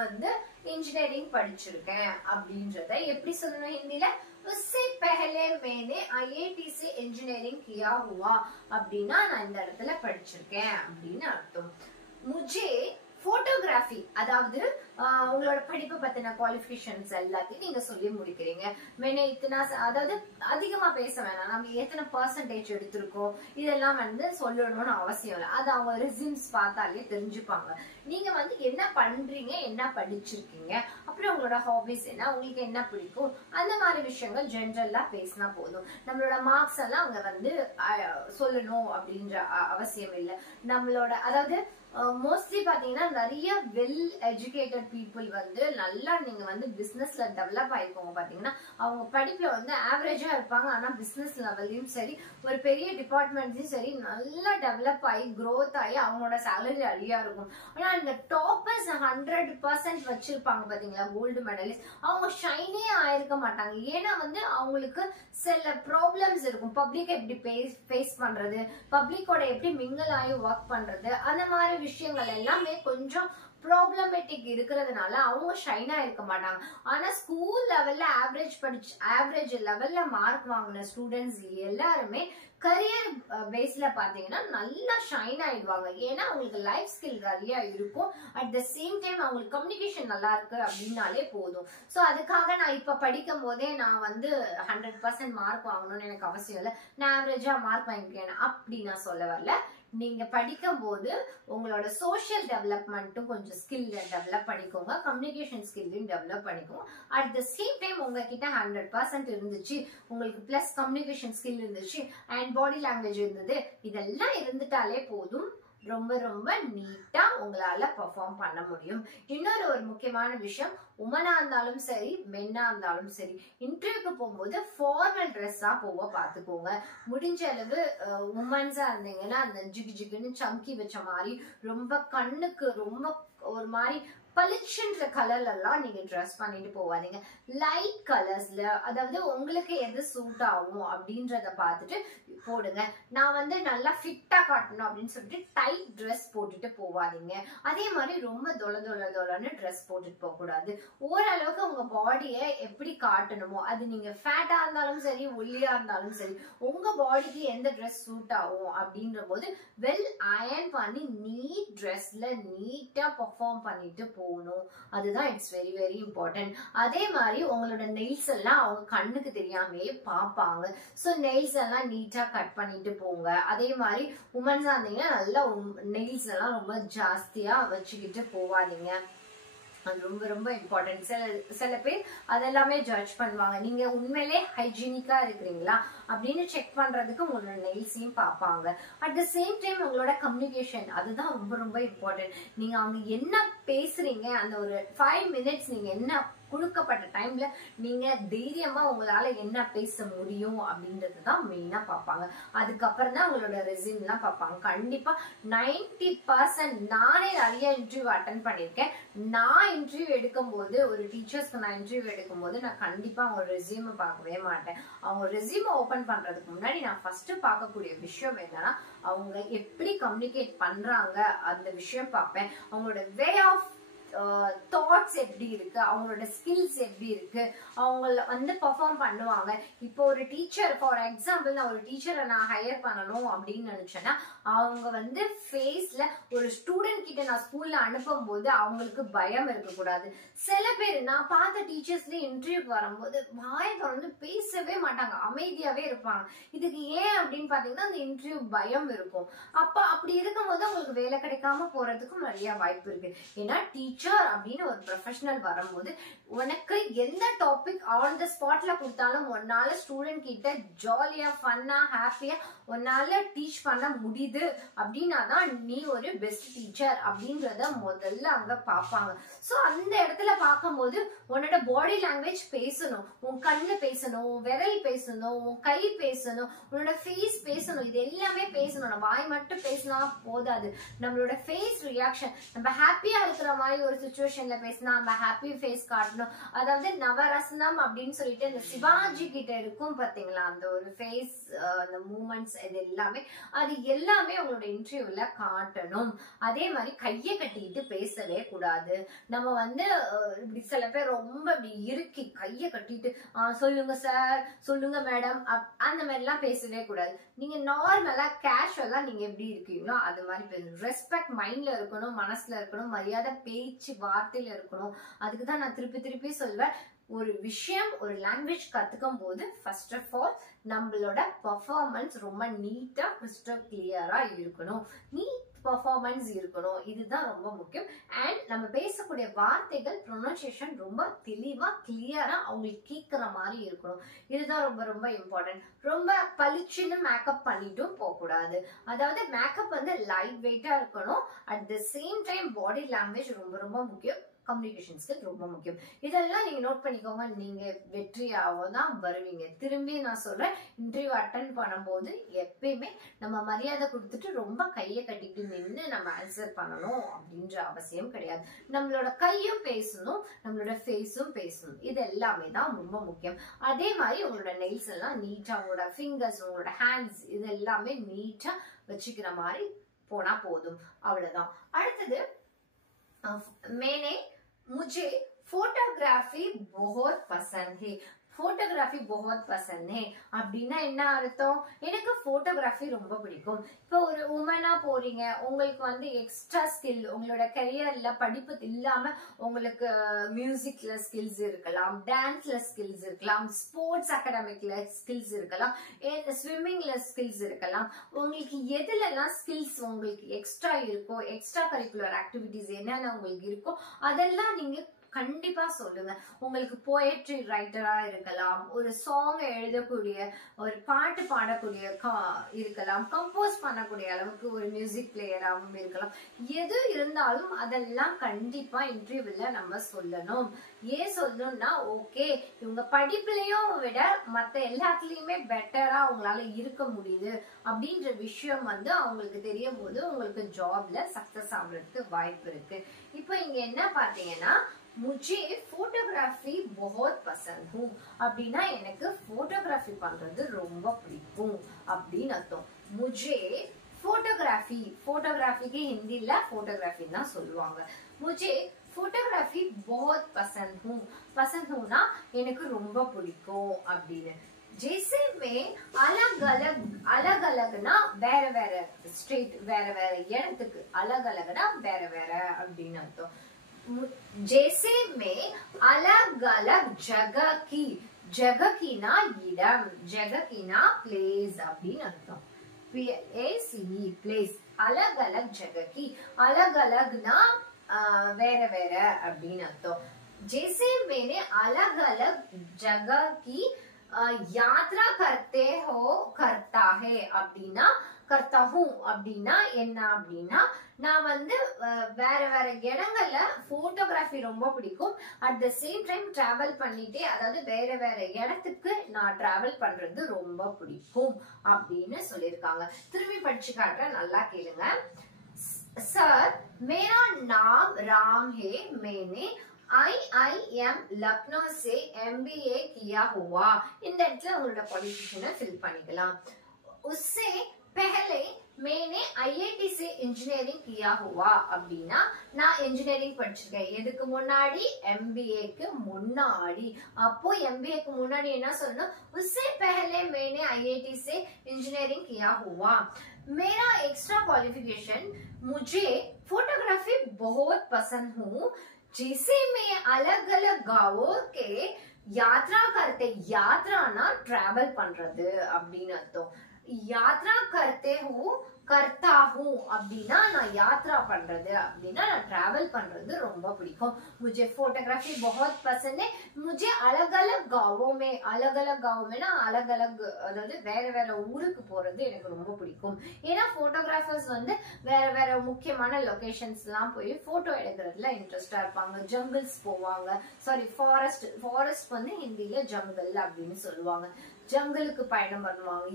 வந்து இன்ஜினியரிங் படிச்சிருக்கேன் அப்படின்றத எப்படி சொல்லணும் ஹிந்தில? उससे पहले मैंने ஐஐடி से इंजीनियरिंग किया हुआ அப்படின்னா நான் இந்த இடத்துல படிச்சிருக்கேன் அப்படின்னு அர்த்தம். मुझे போட்டோகிராஃபி, அதாவது உங்களோட படிப்பு பத்தின குவாலிஃபிகேஷன்ஸ் எல்லாத்தையும் நீங்க சொல்லி முடிக்கிறீங்க. மேனே இத்தனா, அதாவது அதிகமா பேச வேணாம், நம்ம எத்தனை பெர்சன்டேஜ் எடுத்திருக்கோம் இதெல்லாம் வந்து சொல்லணும்னு அவசியம் இல்லை. அது அவங்க ரெஸ்யூம்ஸ் பார்த்தாலே தெரிஞ்சுப்பாங்க. நீங்க வந்து என்ன பண்றீங்க, என்ன படிச்சிருக்கீங்க, அப்புறம் உங்களோட ஹாபிஸ் என்ன, உங்களுக்கு என்ன பிடிக்கும், அந்த மாதிரி விஷயங்கள் ஜென்ரலா பேசினா போதும். நம்மளோட மார்க்ஸ் எல்லாம் அவங்க வந்து சொல்லணும் அப்படின்ற அவசியம் இல்லை. நம்மளோட அதாவது மோஸ்ட்லி பாத்தீங்கன்னா நிறைய வெல் எஜுகேட்டட் பீப்புள் வந்து நல்லா நீங்க வந்து பிசினஸ்ல டெவலப் ஆயிக்கோங்க. பாத்தீங்கன்னா அவங்க படிப்புல வந்து ஆவரேஜா இருப்பாங்க, ஆனா பிசினஸ் லெவல்லையும் சரி ஒரு பெரிய டிபார்ட்மெண்ட்லயும் சரி நல்லா டெவலப் ஆகி க்ரோத் ஆகி அவங்களோட சேலரி அதிகா இருக்கும். ஆனா இந்த டாப்பர்ஸ் 100% வச்சிருப்பாங்க பாத்தீங்களா, கோல்டு மெடலிஸ்ட், அவங்க ஷைனே ஆயிருக்க மாட்டாங்க. ஏன்னா வந்து அவங்களுக்கு சில ப்ராப்ளம்ஸ் இருக்கும். பப்ளிக் எப்படி ஃபேஸ் பண்றது, பப்ளிக்கோட எப்படி மிங்கிள் ஆகி ஒர்க் பண்றது, அந்த மாதிரி விஷயங்கள் எல்லாமே கொஞ்சம் ப்ராப்ளமேட்டிக் இருக்கிறதுனால அவங்க ஷைனா இருக்க மாட்டாங்க. ஆனா ஸ்கூல் லெவல்ல ஆவரேஜ் லெவல்ல மார்க் வாங்கின ஸ்டூடெண்ட்ஸ் எல்லாருமே கரியர் பேஸ்ல பாத்தீங்கன்னா நல்லா ஷைன் ஆயிடுவாங்க. ஏன்னா அவங்களுக்கு லைஃப் ஸ்கில் நிறைய இருக்கும். அட் த சேம் டைம் அவங்களுக்கு கம்யூனிகேஷன் நல்லா இருக்கு அப்படின்னாலே போதும். சோ அதுக்காக நான் இப்ப படிக்கும் போதே நான் வந்து 100% மார்க் வாங்கணும்னு எனக்கு அவசியம் இல்லை, நான் ஆவரேஜா மார்க் வாங்கிக்கிறேன் அப்படி நான் சொல்ல வரல. நீங்க படிக்கும் போது உங்களோட சோஷியல் டெவலப்மெண்ட்டும் கொஞ்சம் ஸ்கில் டெவலப் பண்ணிக்கோங்க, கம்யூனிகேஷன் ஸ்கில்லையும் டெவலப் பண்ணிக்கோங்க. அட் த சேம் டைம் உங்ககிட்ட 100% இருந்துச்சு, உங்களுக்கு பிளஸ் கம்யூனிகேஷன் ஸ்கில் இருந்துச்சு அண்ட் பாடி லாங்குவேஜ் இருந்தது, இதெல்லாம் இருந்துட்டாலே போதும், ரொம்ப ரொம்ப நீட்டா உங்களால பெர்ஃபார்ம் பண்ண முடியும். ஒரு முக்கியமான விஷயம், உமனா இருந்தாலும் சரி மென்னா இருந்தாலும் சரி இன்டர்வியூக்கு போகும்போது ஃபார்மல் ட்ரெஸ்ஸா போக பாத்துக்கோங்க. முடிஞ்ச அளவு உமன்ஸா இருந்தீங்கன்னா அந்த ஜிகு ஜிகுன்னு சம்கி வச்ச மாதிரி ரொம்ப கண்ணுக்கு ரொம்ப ஒரு மாதிரி பளிச்சுன்ற கலர்ல எல்லாம் நீங்க ட்ரெஸ் பண்ணிட்டு போவாதீங்க. லைட் கலர்ஸ்ல, அதாவது உங்களுக்கு எது சூட் ஆகும் அப்படின்றத பார்த்துட்டு போடுங்க. நான் வந்து நல்லா ஃபிட்டா காட்டணும் அப்படின்னு சொல்லிட்டு டைட் ட்ரெஸ் போட்டுட்டு போவாதீங்க. அதே மாதிரி ரொம்ப தொலைன்னு ட்ரெஸ் போட்டுட்டு போக கூடாது. ஓரளவுக்கு உங்க பாடியை எப்படி காட்டணுமோ, அது நீங்க ஃபேட்டா இருந்தாலும் சரி ஒல்லியா இருந்தாலும் சரி உங்க பாடிக்கு எந்த ட்ரெஸ் சூட் ஆகும் அப்படின்ற போது வெல் அயர்ன் பண்ணி நீட் ட்ரெஸ்ல நீட்டா பெர்ஃபார்ம் பண்ணிட்டு போகணும். அதுதான் இட்ஸ் வெரி வெரி இம்பார்ட்டன்ட். அதே மாதிரி உங்களோட நெயில்ஸ் எல்லாம் அவங்க கண்ணுக்கு தெரியாமையே பார்ப்பாங்க. ஸோ நெயில்ஸ் எல்லாம் நீட்டா கட் பண்ணிட்டு போங்க. அதே மாதிரி உமன்ஸா இருந்தீங்கன்னா நல்லா நெயில்ஸ் எல்லாம் ரொம்ப ஜாஸ்தியா வச்சுக்கிட்டு போவாதீங்க. அது ரொம்ப ரொம்ப இம்பார்ட்டன்ட். சில பேர் அதெல்லாமே ஜட்ஜ் பண்ணுவாங்க, நீங்க உண்மையிலே ஹைஜீனிக்கா இருக்கிறீங்களா அப்படின்னு செக் பண்றதுக்கு உங்களோட நெயில்ஸையும் பார்ப்பாங்க. அட் த சேம் டைம் உங்களோட கம்யூனிகேஷன், அதுதான் ரொம்ப ரொம்ப இம்பார்ட்டன்ட். நீங்க அவங்க என்ன பேசுறீங்க, அந்த ஒரு 5 minutes நீங்க என்ன கொடுக்கப்பட்ட டைம்ல நீங்க தைரியமா உங்களால என்ன பேச முடியும் அப்படின்றதுதான் மெயினா பார்ப்பாங்க. அதுக்கப்புறம் தான் உங்களோட ரெஸ்யூம் எல்லாம் பார்ப்பாங்க. கண்டிப்பா 90% நானே நிறைய இன்டர்வியூ அட்டன் பண்ணிருக்கேன். நான் இன்டர்வியூ எடுக்கும் போது ஒரு டீச்சர்ஸ்க்கு நான் இன்டர்வியூ எடுக்கும் போது நான் கண்டிப்பா அவங்க ரெஸ்யூம் பார்க்கவே மாட்டேன். அவங்க ரெஸ்யூம் ஓபன் பண்றதுக்கு முன்னாடி நான் ஃபர்ஸ்ட் பார்க்கக்கூடிய விஷயம் என்னன்னா அவங்க எப்படி கம்யூனிகேட் பண்றாங்க அந்த விஷயம் பார்ப்பேன். அவங்களோட வே ஆஃப் தாட்ஸ் எப்படி இருக்கு, அவங்களோட ஸ்கில்ஸ் எப்படி இருக்கு, அவங்கள வந்து பெர்ஃபார்ம் பண்ணுவாங்க. இப்போ ஒரு டீச்சர், ஃபார் எக்ஸாம்பிள் நான் ஒரு டீச்சரை நான் ஹையர் பண்ணணும் அப்படின்னு நினைச்சேன்னா அவங்க வந்து ஃபேஸ்ல ஒரு ஸ்டூடெண்ட் கிட்ட நான் ஸ்கூல்ல அனுப்பும் போது அவங்களுக்கு பயம் இருக்கக்கூடாது. சில பேர் நான் பார்த்த டீச்சர்ஸ்ல இன்டர்வியூக்கு வரும்போது வாயை திறந்து பேசவே மாட்டாங்க, அமைதியாவே இருப்பாங்க. இதுக்கு ஏன் அப்படின்னு பாத்தீங்கன்னா அந்த இன்டர்வியூ பயம் இருக்கும். அப்ப அப்படி இருக்கும்போது உங்களுக்கு வேலை கிடைக்காம போறதுக்கும் நிறைய வாய்ப்பு இருக்கு. ஏன்னா டீச்சர் அப்படின்னு ஒரு ப்ரொஃபஷனல் வரும்போது உனக்கு எந்த டாபிக் ஆன் த ஸ்பாட்ல கொடுத்தாலும் உன்னால ஸ்டூடெண்ட் கிட்ட ஜாலியா ஃபன்னா ஹாப்பியா உன்னால டீச் பண்ண முடியுது அப்படின்னா தான் நீ ஒரு பெஸ்ட் டீச்சர் அப்படின்றத முதல்ல அங்க பார்ப்பாங்க. ஸோ அந்த இடத்துல பார்க்கும்போது உன்னோட பாடி லாங்குவேஜ் பேசணும், உன் கண்ணு பேசணும், உன் விரல் பேசணும், உன் கை பேசணும், உன்னோட ஃபேஸ் பேசணும். இது எல்லாமே பேசணும். நம்ம வாய் மட்டும் பேசினா போதாது, நம்மளோட ஃபேஸ் ரியாக்ஷன். நம்ம ஹாப்பியா இருக்கிற மாதிரி ஒரு சுச்சுவேஷன்ல பேசினா நம்ம ஹாப்பி ஃபேஸ் காட்டணும். அதாவது நவரசனம் அப்படின்னு சொல்லிட்டு இந்த சிவாஜி கிட்ட இருக்கும் பாத்தீங்களா, அந்த ஒரு ஃபேஸ், அந்த மூமெண்ட்ஸ், இது எல்லாமே அது எல்லாமே உங்களோட இன்டர்வியூல காட்டணும். அதே மாதிரி கையை கட்டிட்டு பேசவே கூடாது. நம்ம வந்து இப்படி சில பேர் ரொம்ப இப்படி இறுக்கி கையை கட்டிட்டு சொல்லுங்க சார், சொல்லுங்க மேடம், அந்த மாதிரி எல்லாம் பேசவே கூடாது. நீங்க நார்மலா கேஷுவலா நீங்க எப்படி இருக்கீங்களோ அது மாதிரி பேசணும். ரெஸ்பெக்ட் மைண்ட்ல இருக்கணும், மனசுல இருக்கணும், மரியாதை பேச்சு வார்த்தையில இருக்கணும். அதுக்குதான் நான் திருப்பி திருப்பி சொல்வேன், ஒரு விஷயம் ஒரு லாங்குவேஜ் கத்துக்கும் போது ஃபர்ஸ்ட் ஆஃப் ஆல் நம்மளோட பெர்ஃபார்மன்ஸ் ரொம்ப நீட்டா கிறிஸ்டல் கிளியரா இருக்கணும், நீட் பெர்ஃபார்மன்ஸ் இருக்கணும். இதுதான் ரொம்ப முக்கியம். அண்ட் நம்ம பேசக்கூடிய வார்த்தைகள் ப்ரொனன்சியேஷன் ரொம்ப தெளிவா கிளியரா அவங்களுக்கு கேட்கிற மாதிரி இருக்கணும். இதுதான் ரொம்ப ரொம்ப இம்பார்ட்டன்ட். ரொம்ப பளிச்சுன்னு மேக்கப் பண்ணிட்டும் போக கூடாது. அதாவது மேக்கப் வந்து லைட் வெயிட்டா இருக்கணும். At the same time body language ரொம்ப ரொம்ப முக்கியம். கம்யூனிகேஷன் ஸ்கில் ரொம்ப முக்கியம். இதெல்லாம் நீங்க நோட் பண்ணிக்கோங்க, நீங்க வெற்றியாக தான் வருவீங்க. திரும்பி நான் சொல்றேன், இன்டர்வியூ அட்டன் பண்ணும்போது எப்பயுமே நம்ம மரியாதை கொடுத்துட்டு ரொம்ப கையை கட்டிட்டு நின்று நம்ம ஆன்சர் பண்ணணும் அப்படின்ற அவசியம் கிடையாது. நம்மளோட கையும் பேசணும், நம்மளோட ஃபேஸும் பேசணும். இது எல்லாமே தான் ரொம்ப முக்கியம். அதே மாதிரி உங்களோட நெயில்ஸ் எல்லாம் நீட்டா, உங்களோட ஃபிங்கர்ஸ், உங்களோட ஹேண்ட்ஸ், இது எல்லாமே நீட்டா வச்சுக்கிற மாதிரி போனா போதும். அவ்வளவுதான். அடுத்தது, मैंने मुझे फोटोग्राफी बहुत पसंद है. போட்டோகிராஃபி बहुत पसंद है அப்படின்னா என்ன அர்த்தம்? எனக்கு போட்டோகிராஃபி ரொம்ப பிடிக்கும். இப்போ ஒரு உமனா போறீங்க, உங்களுக்கு வந்து எக்ஸ்ட்ரா ஸ்கில், உங்களோட கரியர்ல படிப்பு இல்லாம உங்களுக்கு மியூசிக்ல ஸ்கில்ஸ் இருக்கலாம், டான்ஸ்ல ஸ்கில்ஸ் இருக்கலாம், ஸ்போர்ட்ஸ் அகாடமிக்ல ஸ்கில்ஸ் இருக்கலாம், ஸ்விம்மிங்ல ஸ்கில்ஸ் இருக்கலாம். உங்களுக்கு எதுலலாம் ஸ்கில்ஸ் உங்களுக்கு எக்ஸ்ட்ரா இருக்கோ, எக்ஸ்ட்ரா கரிக்குலர் ஆக்டிவிட்டிஸ் என்னென்ன உங்களுக்கு இருக்கோ அதெல்லாம் நீங்க கண்டிப்பா சொல்லுங்க. உங்களுக்கு போயட்ரி ரைட்டரா இருக்கலாம், ஒரு சாங் எழுதக்கூடிய, ஒரு பாட்டு பாடக்கூடிய இருக்கலாம், கம்போஸ் பண்ணக்கூடிய அளவுக்கு ஒரு மியூசிக் பிளேயராகவும் இருக்கலாம். எது இருந்தாலும் அதெல்லாம் கண்டிப்பா இன்டர்வியூல நம்ம சொல்லணும். ஏன் சொல்லணும்னா, ஓகே இவங்க படிப்புலயும் விட மத்த எல்லாத்துலயுமே பெட்டரா அவங்களால இருக்க முடியுது அப்படின்ற விஷயம் வந்து அவங்களுக்கு தெரியும் போது உங்களுக்கு ஜாப்ல சக்சஸ் ஆகுறதுக்கு வாய்ப்பு இருக்கு. இப்போ இங்க என்ன பாத்தீங்கன்னா, मुझे फोटोग्राफी बहुत पसंद हूँ அப்படின்னா எனக்கு போட்டோகிராஃபி பண்றது ரொம்ப பிடிக்கும் அப்படின்னு அர்த்தம். मुझे फोटोग्राफी, फोटोग्राफीக்கு ஹிந்தில போட்டோகிராஃபி தான் சொல்லுவாங்க. मुझे फोटोग्राफी बहुत पसंद हूँ, पसंद हूँனா எனக்கு ரொம்ப பிடிக்கும் அப்படின்னு. जैसे में अलग अलगना வேற வேற ஸ்டேட், வேற வேற இடத்துக்கு, अलग अलगना வேற வேற அப்படின்னு அர்த்தம். जैसे में अलग अलग जगह की, जगह की ना इडम, जगह की ना प्लेस அப்படின்னு அர்த்தம். प्लेस, अलग अलग जगह की, अलग अलग ना வேற வேற அப்படின்னு அர்த்தம். जैसे मैंने अलग अलग जगह की यात्रा करते हो, करता है அப்படின்னா करता हूँ அப்படின்னா என்ன அப்படின்னா, நான் வந்து வேற வேற இடங்கள்ல போட்டோகிராஃபி ரொம்ப பிடிக்கும். At the same time travel பண்ணிட்டே, அதாவது வேற வேற இடத்துக்கு நான் டிராவல் பண்றது ரொம்ப பிடிக்கும் அப்படின்னு சொல்லியிருக்காங்க. திரும்பி படிச்சு காட்டுறேன், நல்லா கேளுங்க. सर मेरा नाम राम है, मैंने IIM लखनऊ से MBA किया हुआ. இந்த இடத்துல உங்களோட குவாலிஃபிகேஷனை ஃபில் பண்ணிக்கலாம். उससे पहले मैंने IIT से इंजीनियरिंग किया हुआ அப்படின்னா நான் இன்ஜினியரிங் படிச்சிருக்கேன். எதுக்கு முன்னாடி? MBAக்கு முன்னாடி. அப்போ MBAக்கு முன்னாடி என்ன சொல்லணும்? उससे पहले मैंने IIT से इंजीनियरिंग किया हुआ. मेरा एक्स्ट्रा क्वालिफिकेशन, मुझे फोटोग्राफी बहुत पसंद हूँ. जैसे मैं अलग अलग गांवों के यात्रा करते, यात्राना ट्रैवल பண்றது அப்படின்னு அர்த்தம். यात्रा करते हूँ करता हूँ அப்படின்னா நான் யாத்ரா பண்றது அப்படின்னா நான் டிராவல் பண்றது ரொம்ப பிடிக்கும். मुझे फोटोग्राफी बहुत पसंद है. मुझे अलग अलग गांवों में ना अलग अलग அதாவது வேற வேற ஊருக்கு போறது எனக்கு ரொம்ப பிடிக்கும். ஏன்னா போட்டோகிராஃபர்ஸ் வந்து வேற வேற முக்கியமான லொகேஷன்ஸ் எல்லாம் போய் போட்டோ எடுக்கிறதுல இன்ட்ரெஸ்டா இருப்பாங்க. ஜங்கிள்ஸ் போவாங்க, சாரி ஃபாரஸ்ட் வந்து ஹிந்தில ஜங்கல் அப்படின்னு சொல்லுவாங்க. ஜங்கலுக்கு பயணம் பண்ணுவாங்க.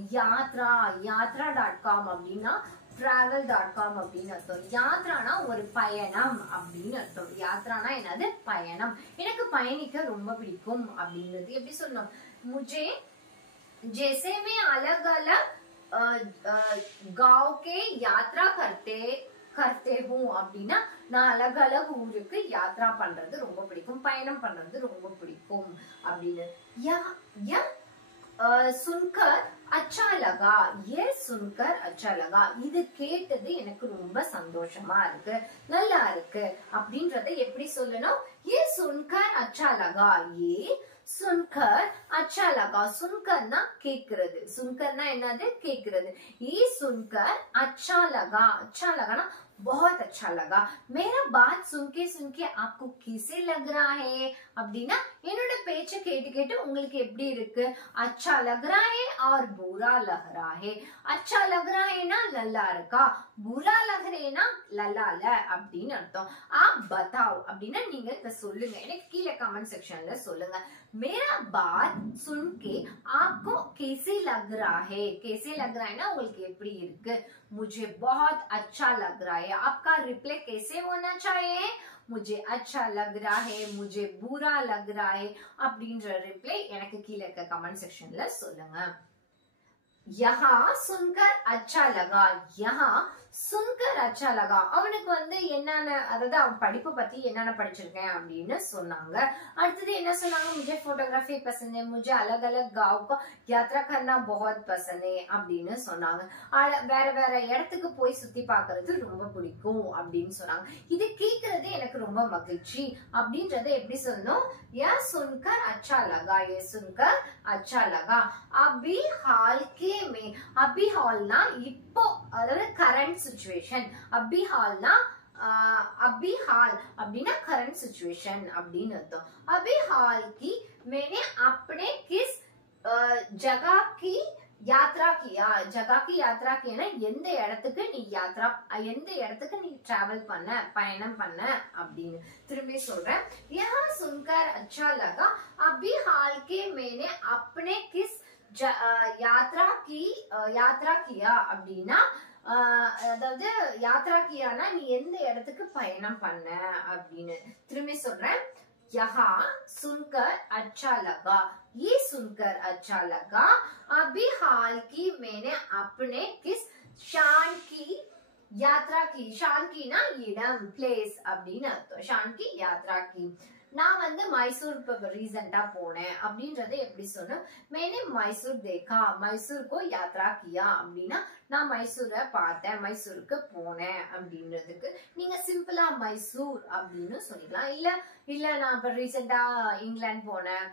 யாத்ரா.com அப்படின்னா travel.com அப்படின்னு அர்த்தம். யாத்ரானா ஒரு பயணம் அப்படின்னு அர்த்தம். யாத்ரானா என்னது? பயணம். எனக்கு பயணிக்க ரொம்ப பிடிக்கும் அப்படிங்கிறது எப்படி சொல்லணும்? मुझे जैसे मैं अलग अलग गांव के यात्रा करते हूँ அப்படின்னா நான் अलग अलग ஊருக்கு யாத்ரா பண்றது ரொம்ப பிடிக்கும், பயணம் பண்றது ரொம்ப பிடிக்கும் அப்படின்னு. सुनकर अच्छा लगा, ये सुनकर अच्छा लगा, இது கேட்டது எனக்கு ரொம்ப சந்தோஷமா இருக்கு, நல்லா இருக்கு அப்படின்றத எப்படி சொல்லணும்? ये सुनकर अच्छा लगा, ये सुनकर अच्छा लगा. सुनकरना கேக்குறது, सुनकरना என்னது? கேக்குறது. ये सुनकर अच्छा लगा ना बहुत अच्छा लगा. मेरा बात सुन के आपको कैसे लग रहा है அப்படின்னா என்னோட பேச்ச கேட்டு உங்களுக்கு எப்படி இருக்கு? अच्छा लग रहा है और बुरा लग रहा है. अच्छा लग रहा है ना நல்லா இருக்கா, बुरा लग रहा है ना நல்லா இல்ல அப்படின்னு அர்த்தம். आप बताओ அப்படின்னா நீங்க இத சொல்லுங்க, எனக்கு கீழே கமெண்ட் செக்ஷன்ல சொல்லுங்க. मेरा बात सुन के आपको कैसे लग रहा है? कैसे लग रहा है ना உங்களுக்கு எப்படி இருக்கு? मुझे बहुत अच्छा लग रहा है. आपका रिप्लाई कैसे होना चाहिए? मुझे अच्छा लग रहा है, मुझे बुरा लग रहा है அப்படின்ற ரிப்ளை எனக்கு கீழே இருக்க கமெண்ட் செக்ஷன்ல சொல்லுங்க. यहाँ सुनकर अच्छा लगा, यहाँ सुनकर अच्छा लगा. அவனுக்கு வந்து என்னென்ன, அதாவது அவன் படிப்பு பத்தி என்னென்ன படிச்சிருக்கேன் அப்படின்னு சொன்னாங்க. அடுத்தது என்ன சொன்னாங்க? मुझे फोटोग्राफी पसंद है, मुझे अलग अलग गांव को यात्रा करना बहुत पसंद है அப்படின்னு சொன்னாங்க. வேற வேற இடத்துக்கு போய் சுத்தி பார்க்கிறது ரொம்ப பிடிக்கும் அப்படின்னு சொன்னாங்க. இது கேக்குறது எனக்கு ரொம்ப மகிழ்ச்சி அப்படின்றத எப்படி சொல்லணும்? ये सुनकर अच्छा लगा, ये सुनकर अच्छा लगा. अभी हाल के में, अभी हाल ना இப்போ, அதாவது கரண்ட் सिचुएशन. अभी हाल ना अभी हाल அப்படின்னா करंट सिचुएशन அப்படின்னு அர்த்தம். अभी हाल की मैंने अपने किस जगह की यात्रा किया. जगह की यात्रा किया எந்த இடத்துக்கு நீ யாத்ரா, எந்த இடத்துக்கு நீ டிராவல் பண்ண, பயணம் பண்ண அப்படின்னு. திரும்பி சொல்றேன். यहाँ सुनकर अच्छा लगा, अभी हाल के मैंने अपने किस यात्रा किया அப்படின்னா அதாவது யாத்ரா கியானா நீ எந்த இடத்துக்கு பயணம் பண்ண அப்படின்னு. திரும்பி சொல்றேன். यहाँ सुनकर अच्छा लगा, ये सुनकर अच्छा लगा, अभी हाल की मैंने अपने किस शान की यात्रा की. शान की ना इடம், प्लेस அப்படின்னு அர்த்தம். शान की यात्रा की. நான் வந்து மைசூர் இப்ப ரீசெண்டா போனேன் அப்படின்றத எப்படி சொன்னேன்? मैंने मैसूर देखा, मैसूर को यात्रा किया அப்படின்னா நான் மைசூரை பார்த்தேன், மைசூருக்கு போனேன் அப்படின்றதுக்கு நீங்க சிம்பிளா மைசூர் அப்படின்னு சொல்லிக்கலாம். இல்ல நான் இப்ப ரீசெண்டா இங்கிலாந்து போனேன்,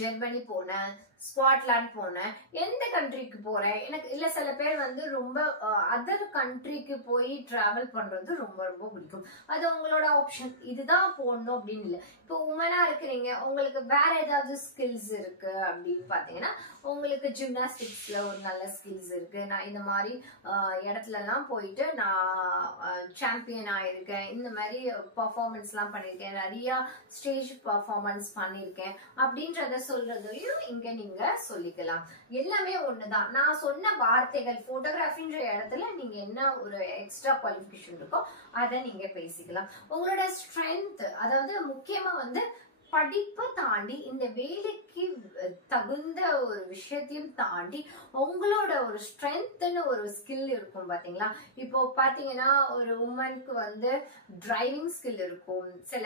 ஜெர்மனி போனேன், ஸ்காட்லாந்து போனேன், எந்த கண்ட்ரிக்கு போறேன் எனக்கு இல்ல. சில பேர் வந்து ரொம்ப அதர் கண்ட்ரிக்கு போய் டிராவல் பண்றது ரொம்ப ரொம்ப பிடிக்கும். அது உங்களோட ஆப்ஷன், இதுதான் போடணும் அப்படின்னு இல்லை. இப்போ உமனா இருக்கிறீங்க, உங்களுக்கு வேற ஏதாவது ஸ்கில்ஸ் இருக்கு அப்படின்னு பாத்தீங்கன்னா, உங்களுக்கு ஜிம்னாஸ்டிக்ஸ்ல ஒரு நல்ல ஸ்கில்ஸ் இருக்கு. நான் இந்த மாதிரி இடத்துல எல்லாம் போயிட்டு நான் சாம்பியன் ஆயிருக்கேன், இந்த மாதிரி பர்ஃபார்மன்ஸ் எல்லாம் பண்ணிருக்கேன், நிறைய ஸ்டேஜ் பர்ஃபார்மன்ஸ் பண்ணிருக்கேன் அப்படின்றத சொல்றதையும் இங்க நீங்க சொல்லிக்கலாம். எல்லாமே ஒண்ணுதான். நான் சொன்ன வார்த்தைகள் போட்டோகிராஃபின்ற இடத்துல நீங்க என்ன ஒரு எக்ஸ்ட்ரா குவாலிஃபிகேஷன் இருக்கோ அதை நீங்க பேசிக்கலாம். உங்களோட ஸ்ட்ரென்த், அதாவது முக்கியமா வந்து படிப்பை தாண்டி இந்த வேலைக்கு தகுந்த ஒரு விஷயத்தையும் தாண்டி உங்களோட ஒரு ஸ்ட்ரென்த்னு ஒரு ஸ்கில் இருக்கும் பாத்தீங்களா. இப்போ பாத்தீங்கன்னா ஒரு உமனுக்கு வந்து டிரைவிங் ஸ்கில் இருக்கும் சில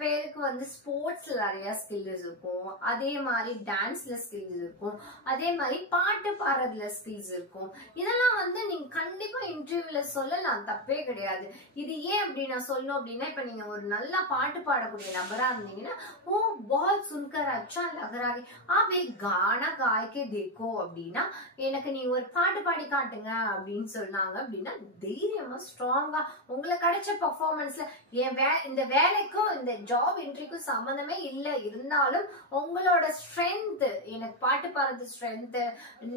பேருக்கு வந்து ஸ்போர்ட்ஸ்ல நிறைய ஸ்கில்ஸ் இருக்கும், அதே மாதிரி டான்ஸ்ல ஸ்கில்ஸ் இருக்கும், அதே மாதிரி பாட்டு பாடுறதுல ஸ்கில்ஸ் இருக்கும். இதெல்லாம் வந்து நீங்க கண்டிப்பா இன்டர்வியூல சொல்லலாம், தப்பே கிடையாது. இது ஏன் அப்படி நான் சொல்லணும் அப்படின்னா, இப்ப நீங்க ஒரு நல்லா பாட்டு பாடக்கூடிய நபரா இருந்தீங்கன்னா, ஓ बहुत सुनकर देखकर अच्छा लग रहा है, आप एक गाना गा के देखो அப்படின்னா எனக்கு நீ ஒரு பாட்டு பாடி காட்டுங்க அப்படின்னு சொன்னாங்க அப்படின்னா தைரியமா ஸ்ட்ராங்கா உங்களுக்கு கிடைச்ச பெர்ஃபார்மன்ஸ்ல இந்த வேலைக்கும் இந்த ஜாப் இன்டர்வியூக்கும் சம்பந்தமே இல்ல, இருந்தாலும் உங்களோட ஸ்ட்ரென்த், எனக்கு பாட்டு பாடுறது ஸ்ட்ரென்த்,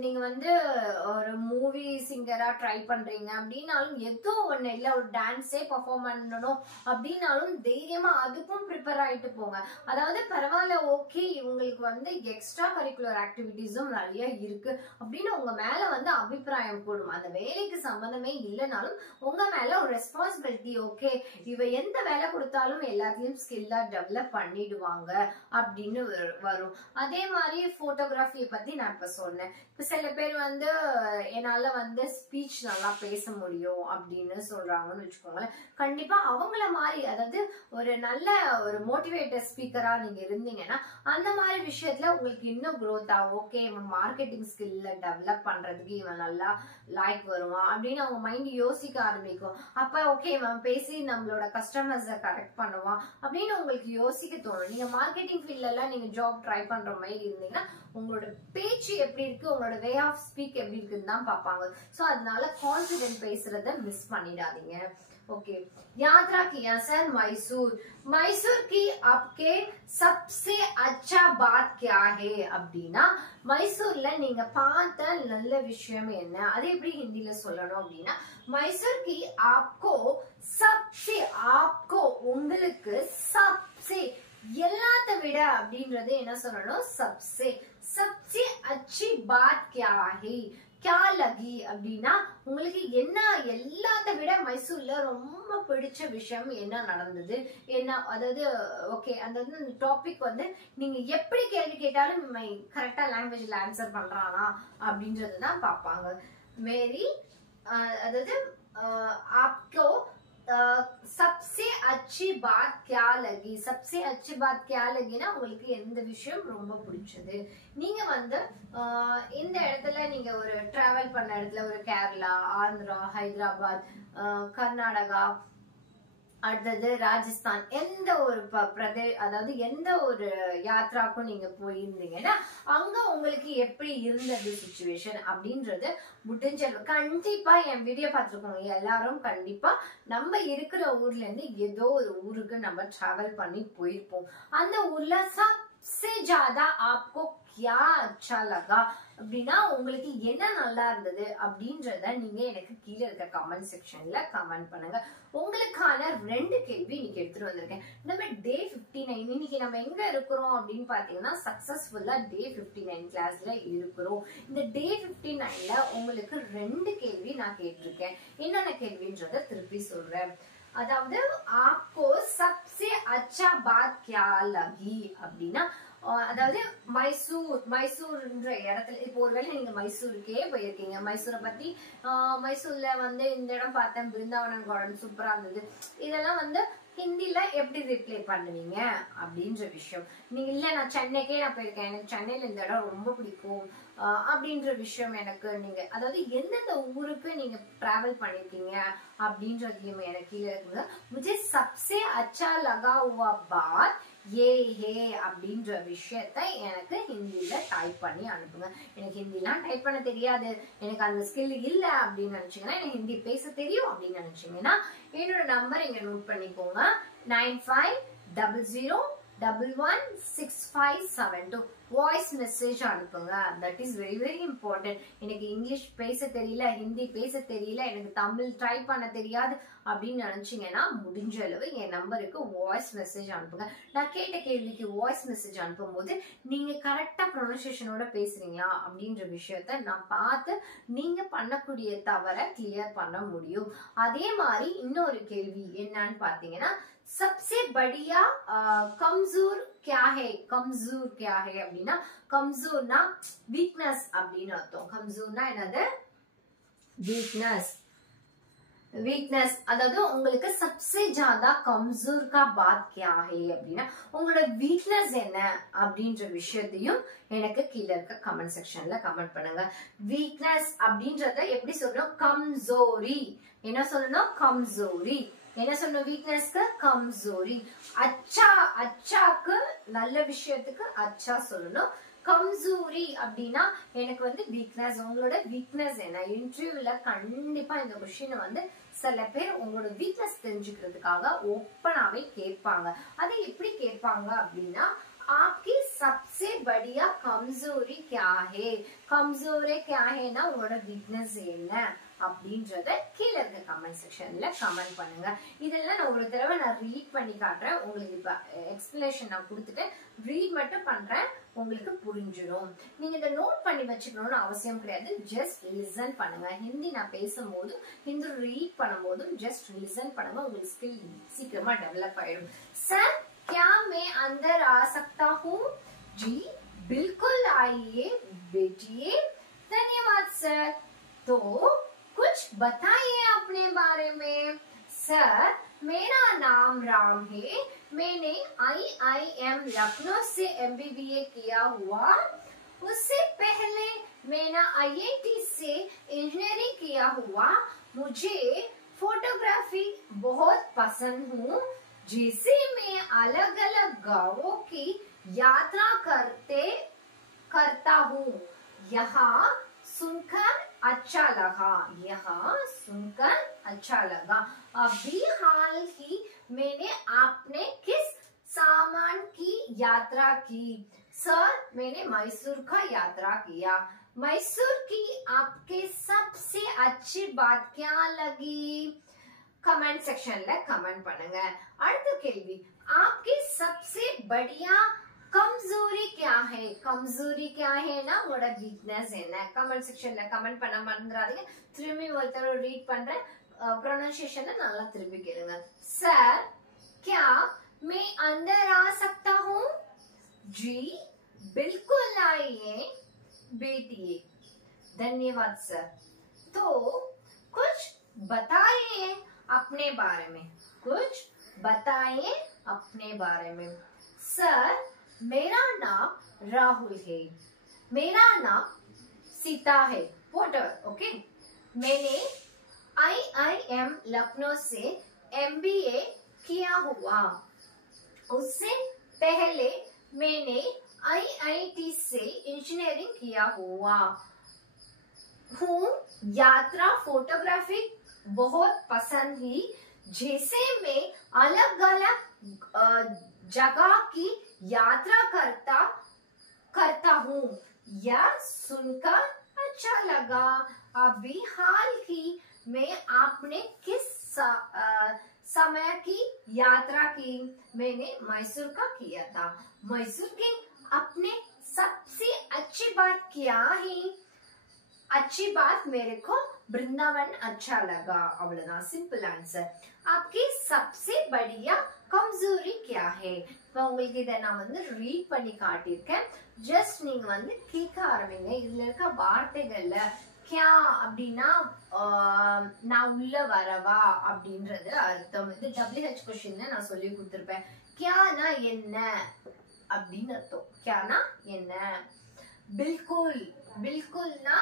நீங்க வந்து ஒரு மூவி சிங்கரா ட்ரை பண்றீங்க அப்படின்னாலும் ஏதோ ஒண்ணு இல்ல ஒரு டான்ஸே பெர்ஃபார்ம் பண்ணணும் அப்படின்னாலும் தைரியமா அதுக்கும் ப்ரிப்பேர் ஆயிட்டு போங்க. அதாவது பரவாயில்ல, ஓகே இவங்களுக்கு வந்து எக்ஸ்ட்ரா கரிக்குலர் ஆக்டிவிட்டிஸும் நிறைய இருக்கு அப்படின்னு உங்க மேல வந்து அபிப்பிராயம் கூடும். அந்த வேலைக்கு சம்பந்தமே இல்லைனாலும் உங்க மேல ஒரு ரெஸ்பான்சிபிலிட்டி, ஓகே இவ எந்த வேலை கொடுத்தாலும் எல்லாத்தையும் ஸ்கில்லா டெவலப் பண்ணிடுவாங்க அப்படின்னு வரும். அதே மாதிரி போட்டோகிராஃபியை பத்தி நான் இப்ப சொன்னேன். இப்ப சில பேர் வந்து என்னால வந்து ஸ்பீச் நல்லா பேச முடியும் அப்படின்னு சொல்றாங்கன்னு வச்சுக்கோங்களேன். கண்டிப்பா அவங்கள மாதிரி, அதாவது ஒரு நல்ல ஒரு மோட்டிவேட்டர் ஸ்பீக்கரா நீங்க இருந்தீங்கன்னா அந்த மாதிரி விஷயத்துல உங்களுக்கு இன்னும் growth ஆகும். ஓகே இவன் மார்க்கெட்டிங் ஸ்கில்ல டெவலப் பண்றதுக்கு இவன் நல்லா லைக் வருவான் அப்படின்னு அவங்க மைண்ட் யோசிக்க ஆரம்பிக்கும். அப்ப ஓகே இவன் பேசி நம்மளோட கஸ்டமர்ஸை கரெக்ட் பண்ணுவான் அப்படின்னு உங்களுக்கு யோசிக்க தோணும். நீங்க மார்க்கெட்டிங் ஃபீல்ட்ல எல்லாம் நீங்க ஜாப் ட்ரை பண்ற மாதிரி இருந்தீங்கன்னா உங்களோட பேச்சு எப்படி இருக்கு, உங்களோட வே ஆஃப் ஸ்பீக் எப்படி இருக்குன்னு தான் பார்ப்பாங்க. சோ அதனால கான்ஃபிடென்ட் பேசுறத மிஸ் பண்ணிடாதீங்க. ओके यात्रा किया सर मैसूर, मैसूर की आपके सबसे अच्छा बात क्या है அப்படின்னா மைசூர்ல நீங்க பார்த்த நல்ல விஷயம் என்ன, அது எப்படி ஹிந்தில சொல்லணும் அப்படின்னா मैसूर की आपको सबसे, आपको உங்களுக்கு सबसे எல்லாத்த விட அப்படின்றது என்ன சொல்லணும், सबसे सबसे अच्छी बात क्या है क्या लगी அப்படின்னா உங்களுக்கு என்ன எல்லாத்த விட மைசூர்ல ரொம்ப பிடிச்ச விஷயம் என்ன நடந்தது என்ன, அதாவது ஓகே அந்த டாபிக் வந்து நீங்க எப்படி கேள்வி கேட்டாலும் கரெக்டா லாங்குவேஜ்ல ஆன்சர் பண்றானா அப்படின்றதுதான் பார்ப்பாங்க. மேரி அதாவது आपको सबसे अच्छी बात क्या लगी, सबसे अच्छी बात क्या लगी ना உங்களுக்கு எந்த விஷயம் ரொம்ப பிடிச்சது. நீங்க வந்து இந்த இடத்துல நீங்க ஒரு டிராவல் பண்ண இடத்துல ஒரு கேரளா, ஆந்திரா, ஹைதராபாத், கர்நாடகா, அடுத்தது ராஜஸ்தான், எந்த ஒரு அதாவது எந்த ஒரு யாத்ராக்கும் நீங்க போயிருந்தீங்கன்னா அங்க உங்களுக்கு எப்படி இருந்தது சிச்சுவேஷன் அப்படின்றது முடிஞ்ச கண்டிப்பா என் வீடியோ பார்த்துருக்கோங்க எல்லாரும். கண்டிப்பா நம்ம இருக்கிற ஊர்ல இருந்து ஏதோ ஒரு ஊருக்கு நம்ம டிராவல் பண்ணி போயிருப்போம். அந்த ஊர்ல सबसे ज्यादा आपको क्या अच्छा लगा அப்படின்னா உங்களுக்கு என்ன நல்லா இருந்தது அப்படின்றத நீங்க எனக்கு கீழே இருக்க கமெண்ட் செக்ஷன்ல கமெண்ட் பண்ணுங்க. உங்களுக்கான 2 கேள்வி இன்னைக்கு எடுத்துட்டு வந்திருக்கேன். நம்ம டே 59 இன்னைக்கு நம்ம எங்க இருக்கிறோம் அப்படின்னு பாத்தீங்கன்னா சக்சஸ்ஃபுல்லா டே 59 கிளாஸ்ல இருக்கிறோம். இந்த டே 59ல உங்களுக்கு 2 கேள்வி நான் கேட்டிருக்கேன். என்னென்ன கேள்வின்றத திருப்பி சொல்றேன். அதாவது आपको सबसे अच्छा बात क्या लगी அப்படின்னா அதாவது மைசூர்ன்ற இடத்துல இப்போ ஒருவேளை நீங்க மைசூருக்கே போயிருக்கீங்க, மைசூரை பத்தி மைசூர்ல வந்து இந்த இடம் பார்த்தேன், பிருந்தாவனம் கார்டன் சூப்பரா இருந்தது, இதெல்லாம் வந்து ஹிந்தில எப்படி ரிப்ளை பண்ணுவீங்க அப்படின்ற விஷயம். நீங்க இல்ல நான் சென்னைக்கே நான் போயிருக்கேன், எனக்கு சென்னையில இந்த இடம் ரொம்ப பிடிக்கும் அப்படின்ற விஷயம் எனக்கு நீங்க அதாவது எந்தெந்த ஊருக்கு நீங்க டிராவல் பண்ணிருக்கீங்க அப்படின்றதையும் எனக்கு கீழே இருக்குங்க. मुझे सबसे अच्छा लगा हुआ बात ये है அப்படின்ற விஷயத்த எனக்கு ஹிந்தில டைப் பண்ணி அனுப்புங்க. எனக்கு ஹிந்திலாம் டைப் பண்ண தெரியாது, எனக்கு அந்த ஸ்கில் இல்ல அப்படின்னு நினைச்சீங்கன்னா, எனக்கு ஹிந்தி பேச தெரியும் அப்படின்னு நினைச்சீங்கன்னா என்னோட நம்பர் இங்க நோட் பண்ணிக்கோங்க. 9500116572 வாய்ஸ் மெசேஜ் அனுப்புங்க. That is very very important. எனக்கு இங்கிலீஷ் பேச தெரியல, ஹிந்தி பேச தெரியல, எனக்கு தமிழ் டைப் பண்ண தெரியாது அப்படின்னு நினைச்சீங்கன்னா முடிஞ்ச அளவு என் நம்பருக்கு வாய்ஸ் மெசேஜ் அனுப்புங்க. நான் கேட்ட கேள்விக்கு வாய்ஸ் மெசேஜ் அனுப்பும் போது நீங்க கரெக்டா ப்ரொனன்சியேஷனோட பேசுறீங்களா அப்படின்ற விஷயத்த நான் பார்த்து நீங்க பண்ணக்கூடிய தவற கிளியர் பண்ண முடியும். அதே மாதிரி இன்னொரு கேள்வி என்னன்னு பாத்தீங்கன்னா सबसे बढ़िया कमजोर क्या है, कमजोर क्या है அப்படின்னா कमजोरனா வீக்னஸ் அப்படின்னு அர்த்தம். कमजोरனா என்னது, வீக்னஸ். வீக்னஸ் அதாவது உங்களுக்கு सबसे ज्यादा कमजोर का बात क्या है அப்படின்னா உங்களோட வீக்னஸ் என்ன அப்படின்ற விஷயத்தையும் எனக்கு கீழே இருக்க கமெண்ட் செக்ஷன்ல கமெண்ட் பண்ணுங்க. வீக்னஸ் அப்படின்றத எப்படி சொல்லணும், கம்சோரி. என்ன சொல்லணும், கம்சோரி. என்ன சொன்ன வீக்னஸ்க்கு கம்சோரி. அச்சா அச்சாக்கு நல்ல விஷயத்துக்கு அச்சா சொல்லணும். கம்சூரி அப்படின்னா எனக்கு வந்து வீக்னஸ். உங்களோட வீக்னஸ் என்ன? இன்டர்வியூல கண்டிப்பா இந்த கொஸ்டின் வந்து சில பேர் உங்களோட வீக்னஸ் தெரிஞ்சுக்கிறதுக்காக ஓப்பனாவே கேட்பாங்க. அதை எப்படி கேட்பாங்க அப்படின்னா, आपकी सबसे बढ़िया कमजोरी क्या है? कमजोरी क्या है ना உங்களோட வீக்னஸ் என்ன அப்படின்றத கீழே இருக்க கமெண்ட் செக்ஷன்ல கமெண்ட் பண்ணுங்க. இதெல்லாம் நான் ஒரு தடவை ரீட் பண்ணி காட்டுறேன் உங்களுக்கு. இப்ப எக்ஸ்பிளனேஷன் நான் கொடுத்துட்டு ரீட் மட்டும் பண்றேன், உங்களுக்கு புரிஞ்சிடும். நீங்க இதை நோட் பண்ணி வச்சுக்கணும்னு அவசியம் கிடையாது. ஜஸ்ட் லிசன் பண்ணுங்க. ஹிந்தி நான் பேசும்போதும் ஹிந்தி ரீட் பண்ணும்போதும் ஜஸ்ட் லிசன் பண்ணுங்க. உங்களுக்கு ஸ்கில் சீக்கிரமா டெவலப் ஆயிடும். சார் क्या मैं अंदर आ सकता हूँ? जी बिल्कुल आइए बेटिए. धन्यवाद सर. तो कुछ बताइए अपने बारे में. सर मेरा नाम राम है. मैंने IIM लखनऊ से MBBA किया हुआ. उससे पहले मैंने IIT से इंजीनियरिंग किया हुआ. मुझे फोटोग्राफी बहुत पसंद हूँ. जिसे मैं अलग अलग गांवों की यात्रा करता हूँ. यहाँ सुनकर अच्छा लगा. यहाँ सुनकर अच्छा लगा. अभी हाल ही मैंने आपने किस सामान की यात्रा की? सर मैंने मैसूर का यात्रा किया. मैसूर की आपके सबसे अच्छी बात क्या लगी? कमेंट सेक्शन ல கமெண்ட் பண்ணுங்க. அடுத்த கேள்வி, आपकी सबसे बढ़िया कमजोरी क्या है? कमजोरी क्या है ना உங்களோட வீக்னஸ் என்ன? கமெண்ட் செக்ஷன்ல கமெண்ட் பண்ண மறந்துடாதீங்க. திரும்பி ஒரு தடவை ரீட் பண்றேன், प्रोनाउंसिएशन நல்லா திரும்பி கேளுங்க. सर क्या मैं अंदर आ सकता हूँ? जी बिल्कुल आइए बेटिए. धन्यवाद सर. तो कुछ बताइए अपने बारे में. कुछ बताइए अपने बारे में. सर मेरा नाम राहुल है. मेरा नाम सीता है. Water okay. मैंने IIM लखनऊ से MBA किया हुआ. उससे पहले मैंने IIT से इंजीनियरिंग किया हुआ हूँ. यात्रा फोटोग्राफी बहुत पसंद ही. जैसे मैं अलग अलग जगह की यात्रा करता हूँ. यह सुनकर अच्छा लगा. अभी हाल ही में आपने किस समय की यात्रा की? मैंने मैसूर का किया था. मैसूर की अपने सबसे अच्छी बात क्या है? अच्छी बात मेरे को वृंदावन अच्छा लगा. अவ்வளவுதான், சிம்பிள் ஆன்சர். आपकी सबसे बढ़िया कमजोरी क्या है? இப்போ உங்களுக்கு இதை நான் வந்து ரீட் பண்ணி காட்டியிருக்கேன். ஜஸ்ட் நீங்க வந்து கேட்க ஆரம்பிங்க. இதுல இருக்க வார்த்தைகள்ல கியா அப்படின்னா நான் உள்ள வரவா அப்படின்றது அர்த்தம். இது WH கொஸ்டின் நான் சொல்லி கொடுத்துருப்பேன். கியானா என்ன அப்படின்னு அர்த்தம். கியானா என்ன. பில்குல் பில்குல்னா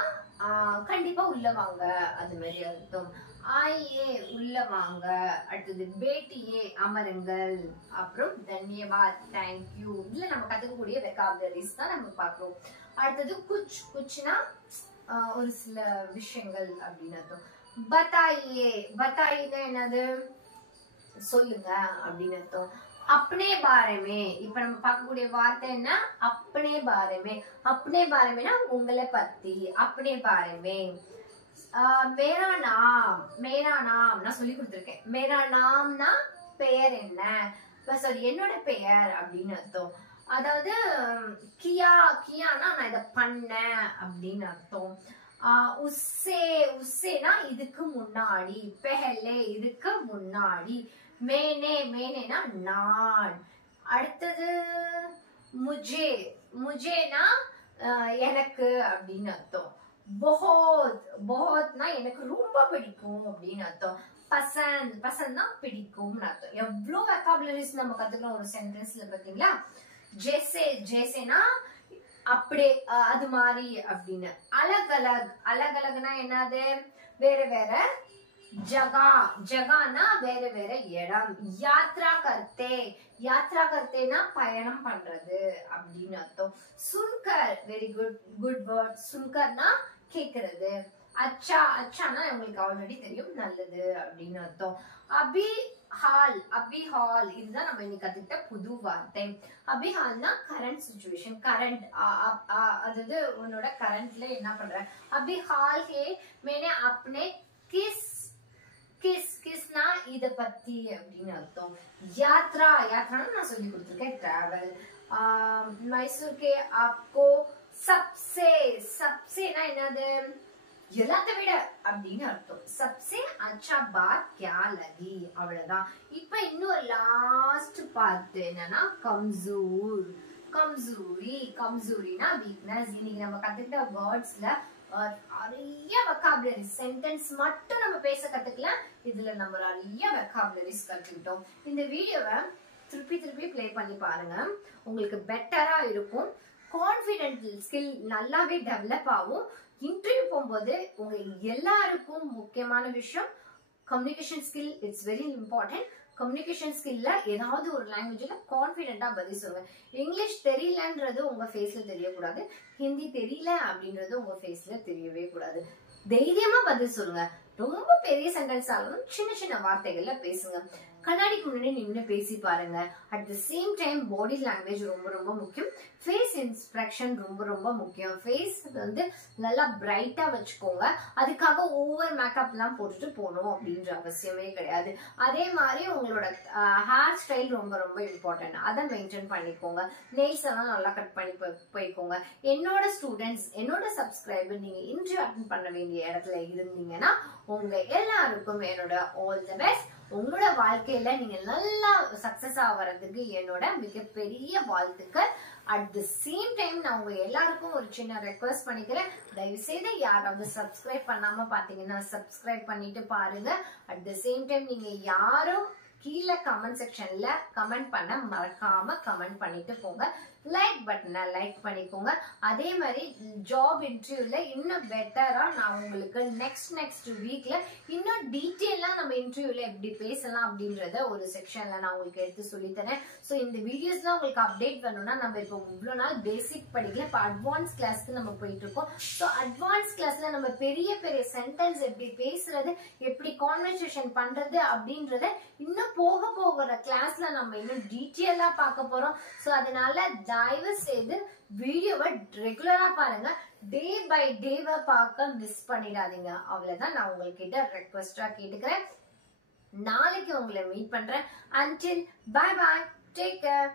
கண்டிப்பா உள்ள வாங்க அது மாதிரி அர்த்தம். ஆயே உள்ள வாங்க. அடுத்தது பேட்டியே அமருங்கள். அப்புறம் தன்யவாத் தேங்க்யூ. இதுல நம்ம கத்துக்கக்கூடிய வெக்காபுலரிஸ் தான் நம்ம பார்க்கிறோம். அடுத்தது குச். குச்னா ஒரு சில விஷயங்கள் அப்படின்னு அர்த்தம். பத்தாயே. பத்தாயினா என்னது? சொல்லுங்க அப்படின்னு அர்த்தம். अपने बारे में. இப்ப நம்ம பார்க்கக்கூடிய வார்த்தை என்ன? अपने बारे में. अपने बारे में ना உங்களை பத்தி. अपने बारे में. मेरा नाम. मेरा नाम நான் சொல்லி கொடுத்திருக்கேன். मेरा नामனா பெயர் என்ன? சாரி என்னோட பெயர் அப்படின்னு அர்த்தம். அதாவது கியா. கியானா நான் இத பண்ணேன் அப்படின்னு அர்த்தம். உஸ்ஸே. உஸ்ஸேனா இதுக்கு முன்னாடி. பெஹலே இதுக்கு முன்னாடி. மேனே. மேனேனா நான். அடுத்தது முஜே. முஜேனா எனக்கு அப்படின்னு அர்த்தம். बहुत. बहुतனா எனக்கு ரொம்ப பிடிக்கும் அப்படின்னு அர்த்தம். பசந்த். பசந்த்னா பிடிக்கும்னு அர்த்தம். எவ்வளவு வெக்காபுலரிஸ் நம்ம கத்துக்கிறோம் ஒரு சென்டென்ஸ்ல பாத்தீங்களா? ஜெசே. ஜெசேனா அப்படியே அது மாதிரி அப்படின்னு. அலக் அலக். அலக் அலக்னா என்னது? வேற வேற ஜகா, ஜகானா வேற வேற இடம். யாத்ரா கர்த்தே, யாத்ரா கர்த்தேனா பயணம் பண்றது அப்படின்னு அர்த்தம். சுன்கர், வெரி குட், குட் வேர்ட். சுன்கர்னா கேக்குறது. அச்சா, அச்சானா உங்களுக்கு ஆல்ரெடி தெரியும், நல்லது அப்படின்னு அர்த்தம். அபிஹால், அபிஹால் இதுதான் நம்ம இன்னைக்கு கத்துக்கிட்ட புது வார்த்தை. அபிஹால்னா கரண்ட் சிச்சுவேஷன், கரண்ட், அதாவது உன்னோட கரண்ட்ல என்ன பண்ற. அபிஹால் ஹே மேனே அப்னே கிஸ், கிஸ், கிஸ்னா இத பத்தி அப்படின்னு அர்த்தம். யாத்ரா, யாத்ரான்னு நான் சொல்லி கொடுத்துருக்கேன், டிராவல். மைசூர் கே ஆப்கோ சப்சே, சப்சேனா என்னது, எல்லாத்த விட அப்படின்னு அர்த்தம். சப்சே அச்சா பாத் கியா லகி, அவ்வளவுதான். இப்ப இன்னொரு லாஸ்ட் பார்ட் என்னன்னா கம்சூர், கம்சூரி, கம்சூரினா வீக்னஸ். இன்னைக்கு நம்ம கத்துக்கிட்ட வேர்ட்ஸ்ல நிறைய வெக்காபுலரி, சென்டென்ஸ் மட்டும் நம்ம பேச கத்துக்கலாம். இதுல நம்ம நிறைய வெக்காபுலரிஸ் கத்துக்கிட்டோம். இந்த வீடியோவை திருப்பி திருப்பி பிளே பண்ணி பாருங்க, உங்களுக்கு பெட்டரா இருக்கும். கான்ஃபிடென்ட் ஸ்கில் நல்லாவே டெவலப் ஆகும். இன்டர்வியூ போகும்போது உங்க எல்லாருக்கும் முக்கியமான விஷயம் communication skill. It's very important. Communication ஸ்கில்ல ஏதாவது ஒரு லாங்குவேஜ்ல கான்ஃபிடென்ட்டா பதில் சொல்லுங்க. இங்கிலீஷ் தெரியலன்றது உங்க ஃபேஸ்ல தெரியக்கூடாது, ஹிந்தி தெரியல அப்படின்றது உங்க ஃபேஸ்ல தெரியவே கூடாது. தைரியமா பதில் சொல்லுங்க. ரொம்ப பெரிய சென்டென்ஸ் ஆகணும், சின்ன சின்ன வார்த்தைகள்ல பேசுங்க. கண்ணாடிக்கு முன்னாடி நின்று பேசி பாருங்க. At the same time body language ரொம்ப ரொம்ப முக்கியம். ஃபேஸ் இன்ஸ்பிரக்ஷன் ரொம்ப ரொம்ப முக்கியம். ஃபேஸ் வந்து நல்லா பிரைட்டா வச்சுக்கோங்க. அதுக்காக ஓவர் மேக்கப் எல்லாம் போட்டுட்டு போகணும் அப்படின்ற அவசியமே கிடையாது. அதே மாதிரி உங்களோட ஹேர் ஸ்டைல் ரொம்ப ரொம்ப இம்பார்ட்டன்ட், அதை மெயின்டைன் பண்ணிக்கோங்க. நெயில்ஸ் எல்லாம் நல்லா கட் பண்ணி போய்க்கோங்க. என்னோட ஸ்டூடெண்ட்ஸ், என்னோட சப்ஸ்கிரைபர், நீங்க இன்டர்வியூ அட்டெண்ட் பண்ண வேண்டிய இடத்துல இருந்தீங்கன்னா உங்க எல்லாருக்கும் என்னோட ஆல் தி பெஸ்ட். உங்களோட வாழ்க்கையில நீங்க நல்லா சக்சஸ் ஆகிறதுக்கு என்னோட மிகப்பெரிய வாழ்த்துக்கள். அட் தி சேம் டைம் நான் உங்க எல்லாருக்கும் ஒரு சின்ன ரெக்வெஸ்ட் பண்ணிக்கிறேன். தயவு செய்து யாராவது சப்ஸ்கிரைப் பண்ணாம பாத்தீங்கன்னா சப்ஸ்கிரைப் பண்ணிட்டு பாருங்க. அட் தி சேம் டைம் நீங்க யாரும் கீழே கமெண்ட் செக்ஷன்ல கமெண்ட் பண்ண மறக்காம கமெண்ட் பண்ணிட்டு போங்க. லைக் பட்டனை லைக் பண்ணிக்கோங்க. அதே மாதிரி ஜாப் இன்டர்வியூல இன்னும் பெட்டரா நான் உங்களுக்கு நெக்ஸ்ட் வீக்ல இன்னும் டீட்டெயிலா நம்ம இன்டர்வியூல எப்படி பேசலாம் அப்படின்றத ஒரு செக்ஷன்ல நான் உங்களுக்கு எடுத்து சொல்லித்தரேன். ஸோ இந்த வீடியோஸ்லாம் உங்களுக்கு அப்டேட் பண்ணணும்னா நம்ம இப்போ இவ்வளோ நாள் பேசிக் படிக்கல, இப்போ அட்வான்ஸ் கிளாஸ்க்கு நம்ம போயிட்டு இருக்கோம். ஸோ அட்வான்ஸ் கிளாஸ்ல நம்ம பெரிய பெரிய சென்டென்ஸ் எப்படி பேசுறது, எப்படி கான்வர்சேஷன் பண்றது அப்படின்றத இன்னும் போகிற கிளாஸ்ல நம்ம இன்னும் டீட்டெயிலா பார்க்க போறோம். ஸோ அதனால தயவு செய்து வீடியோவை ரெகுலரா பாருங்க. டே பை டேவை பார்க்க மிஸ் பண்ணிடாதீங்க. அவ்வளவுதான் நான் உங்ககிட்ட ரெக்வெஸ்டா கேட்டுக்கிறேன். நாளைக்கு உங்களை மீட் பண்றேன். Until bye bye, take care.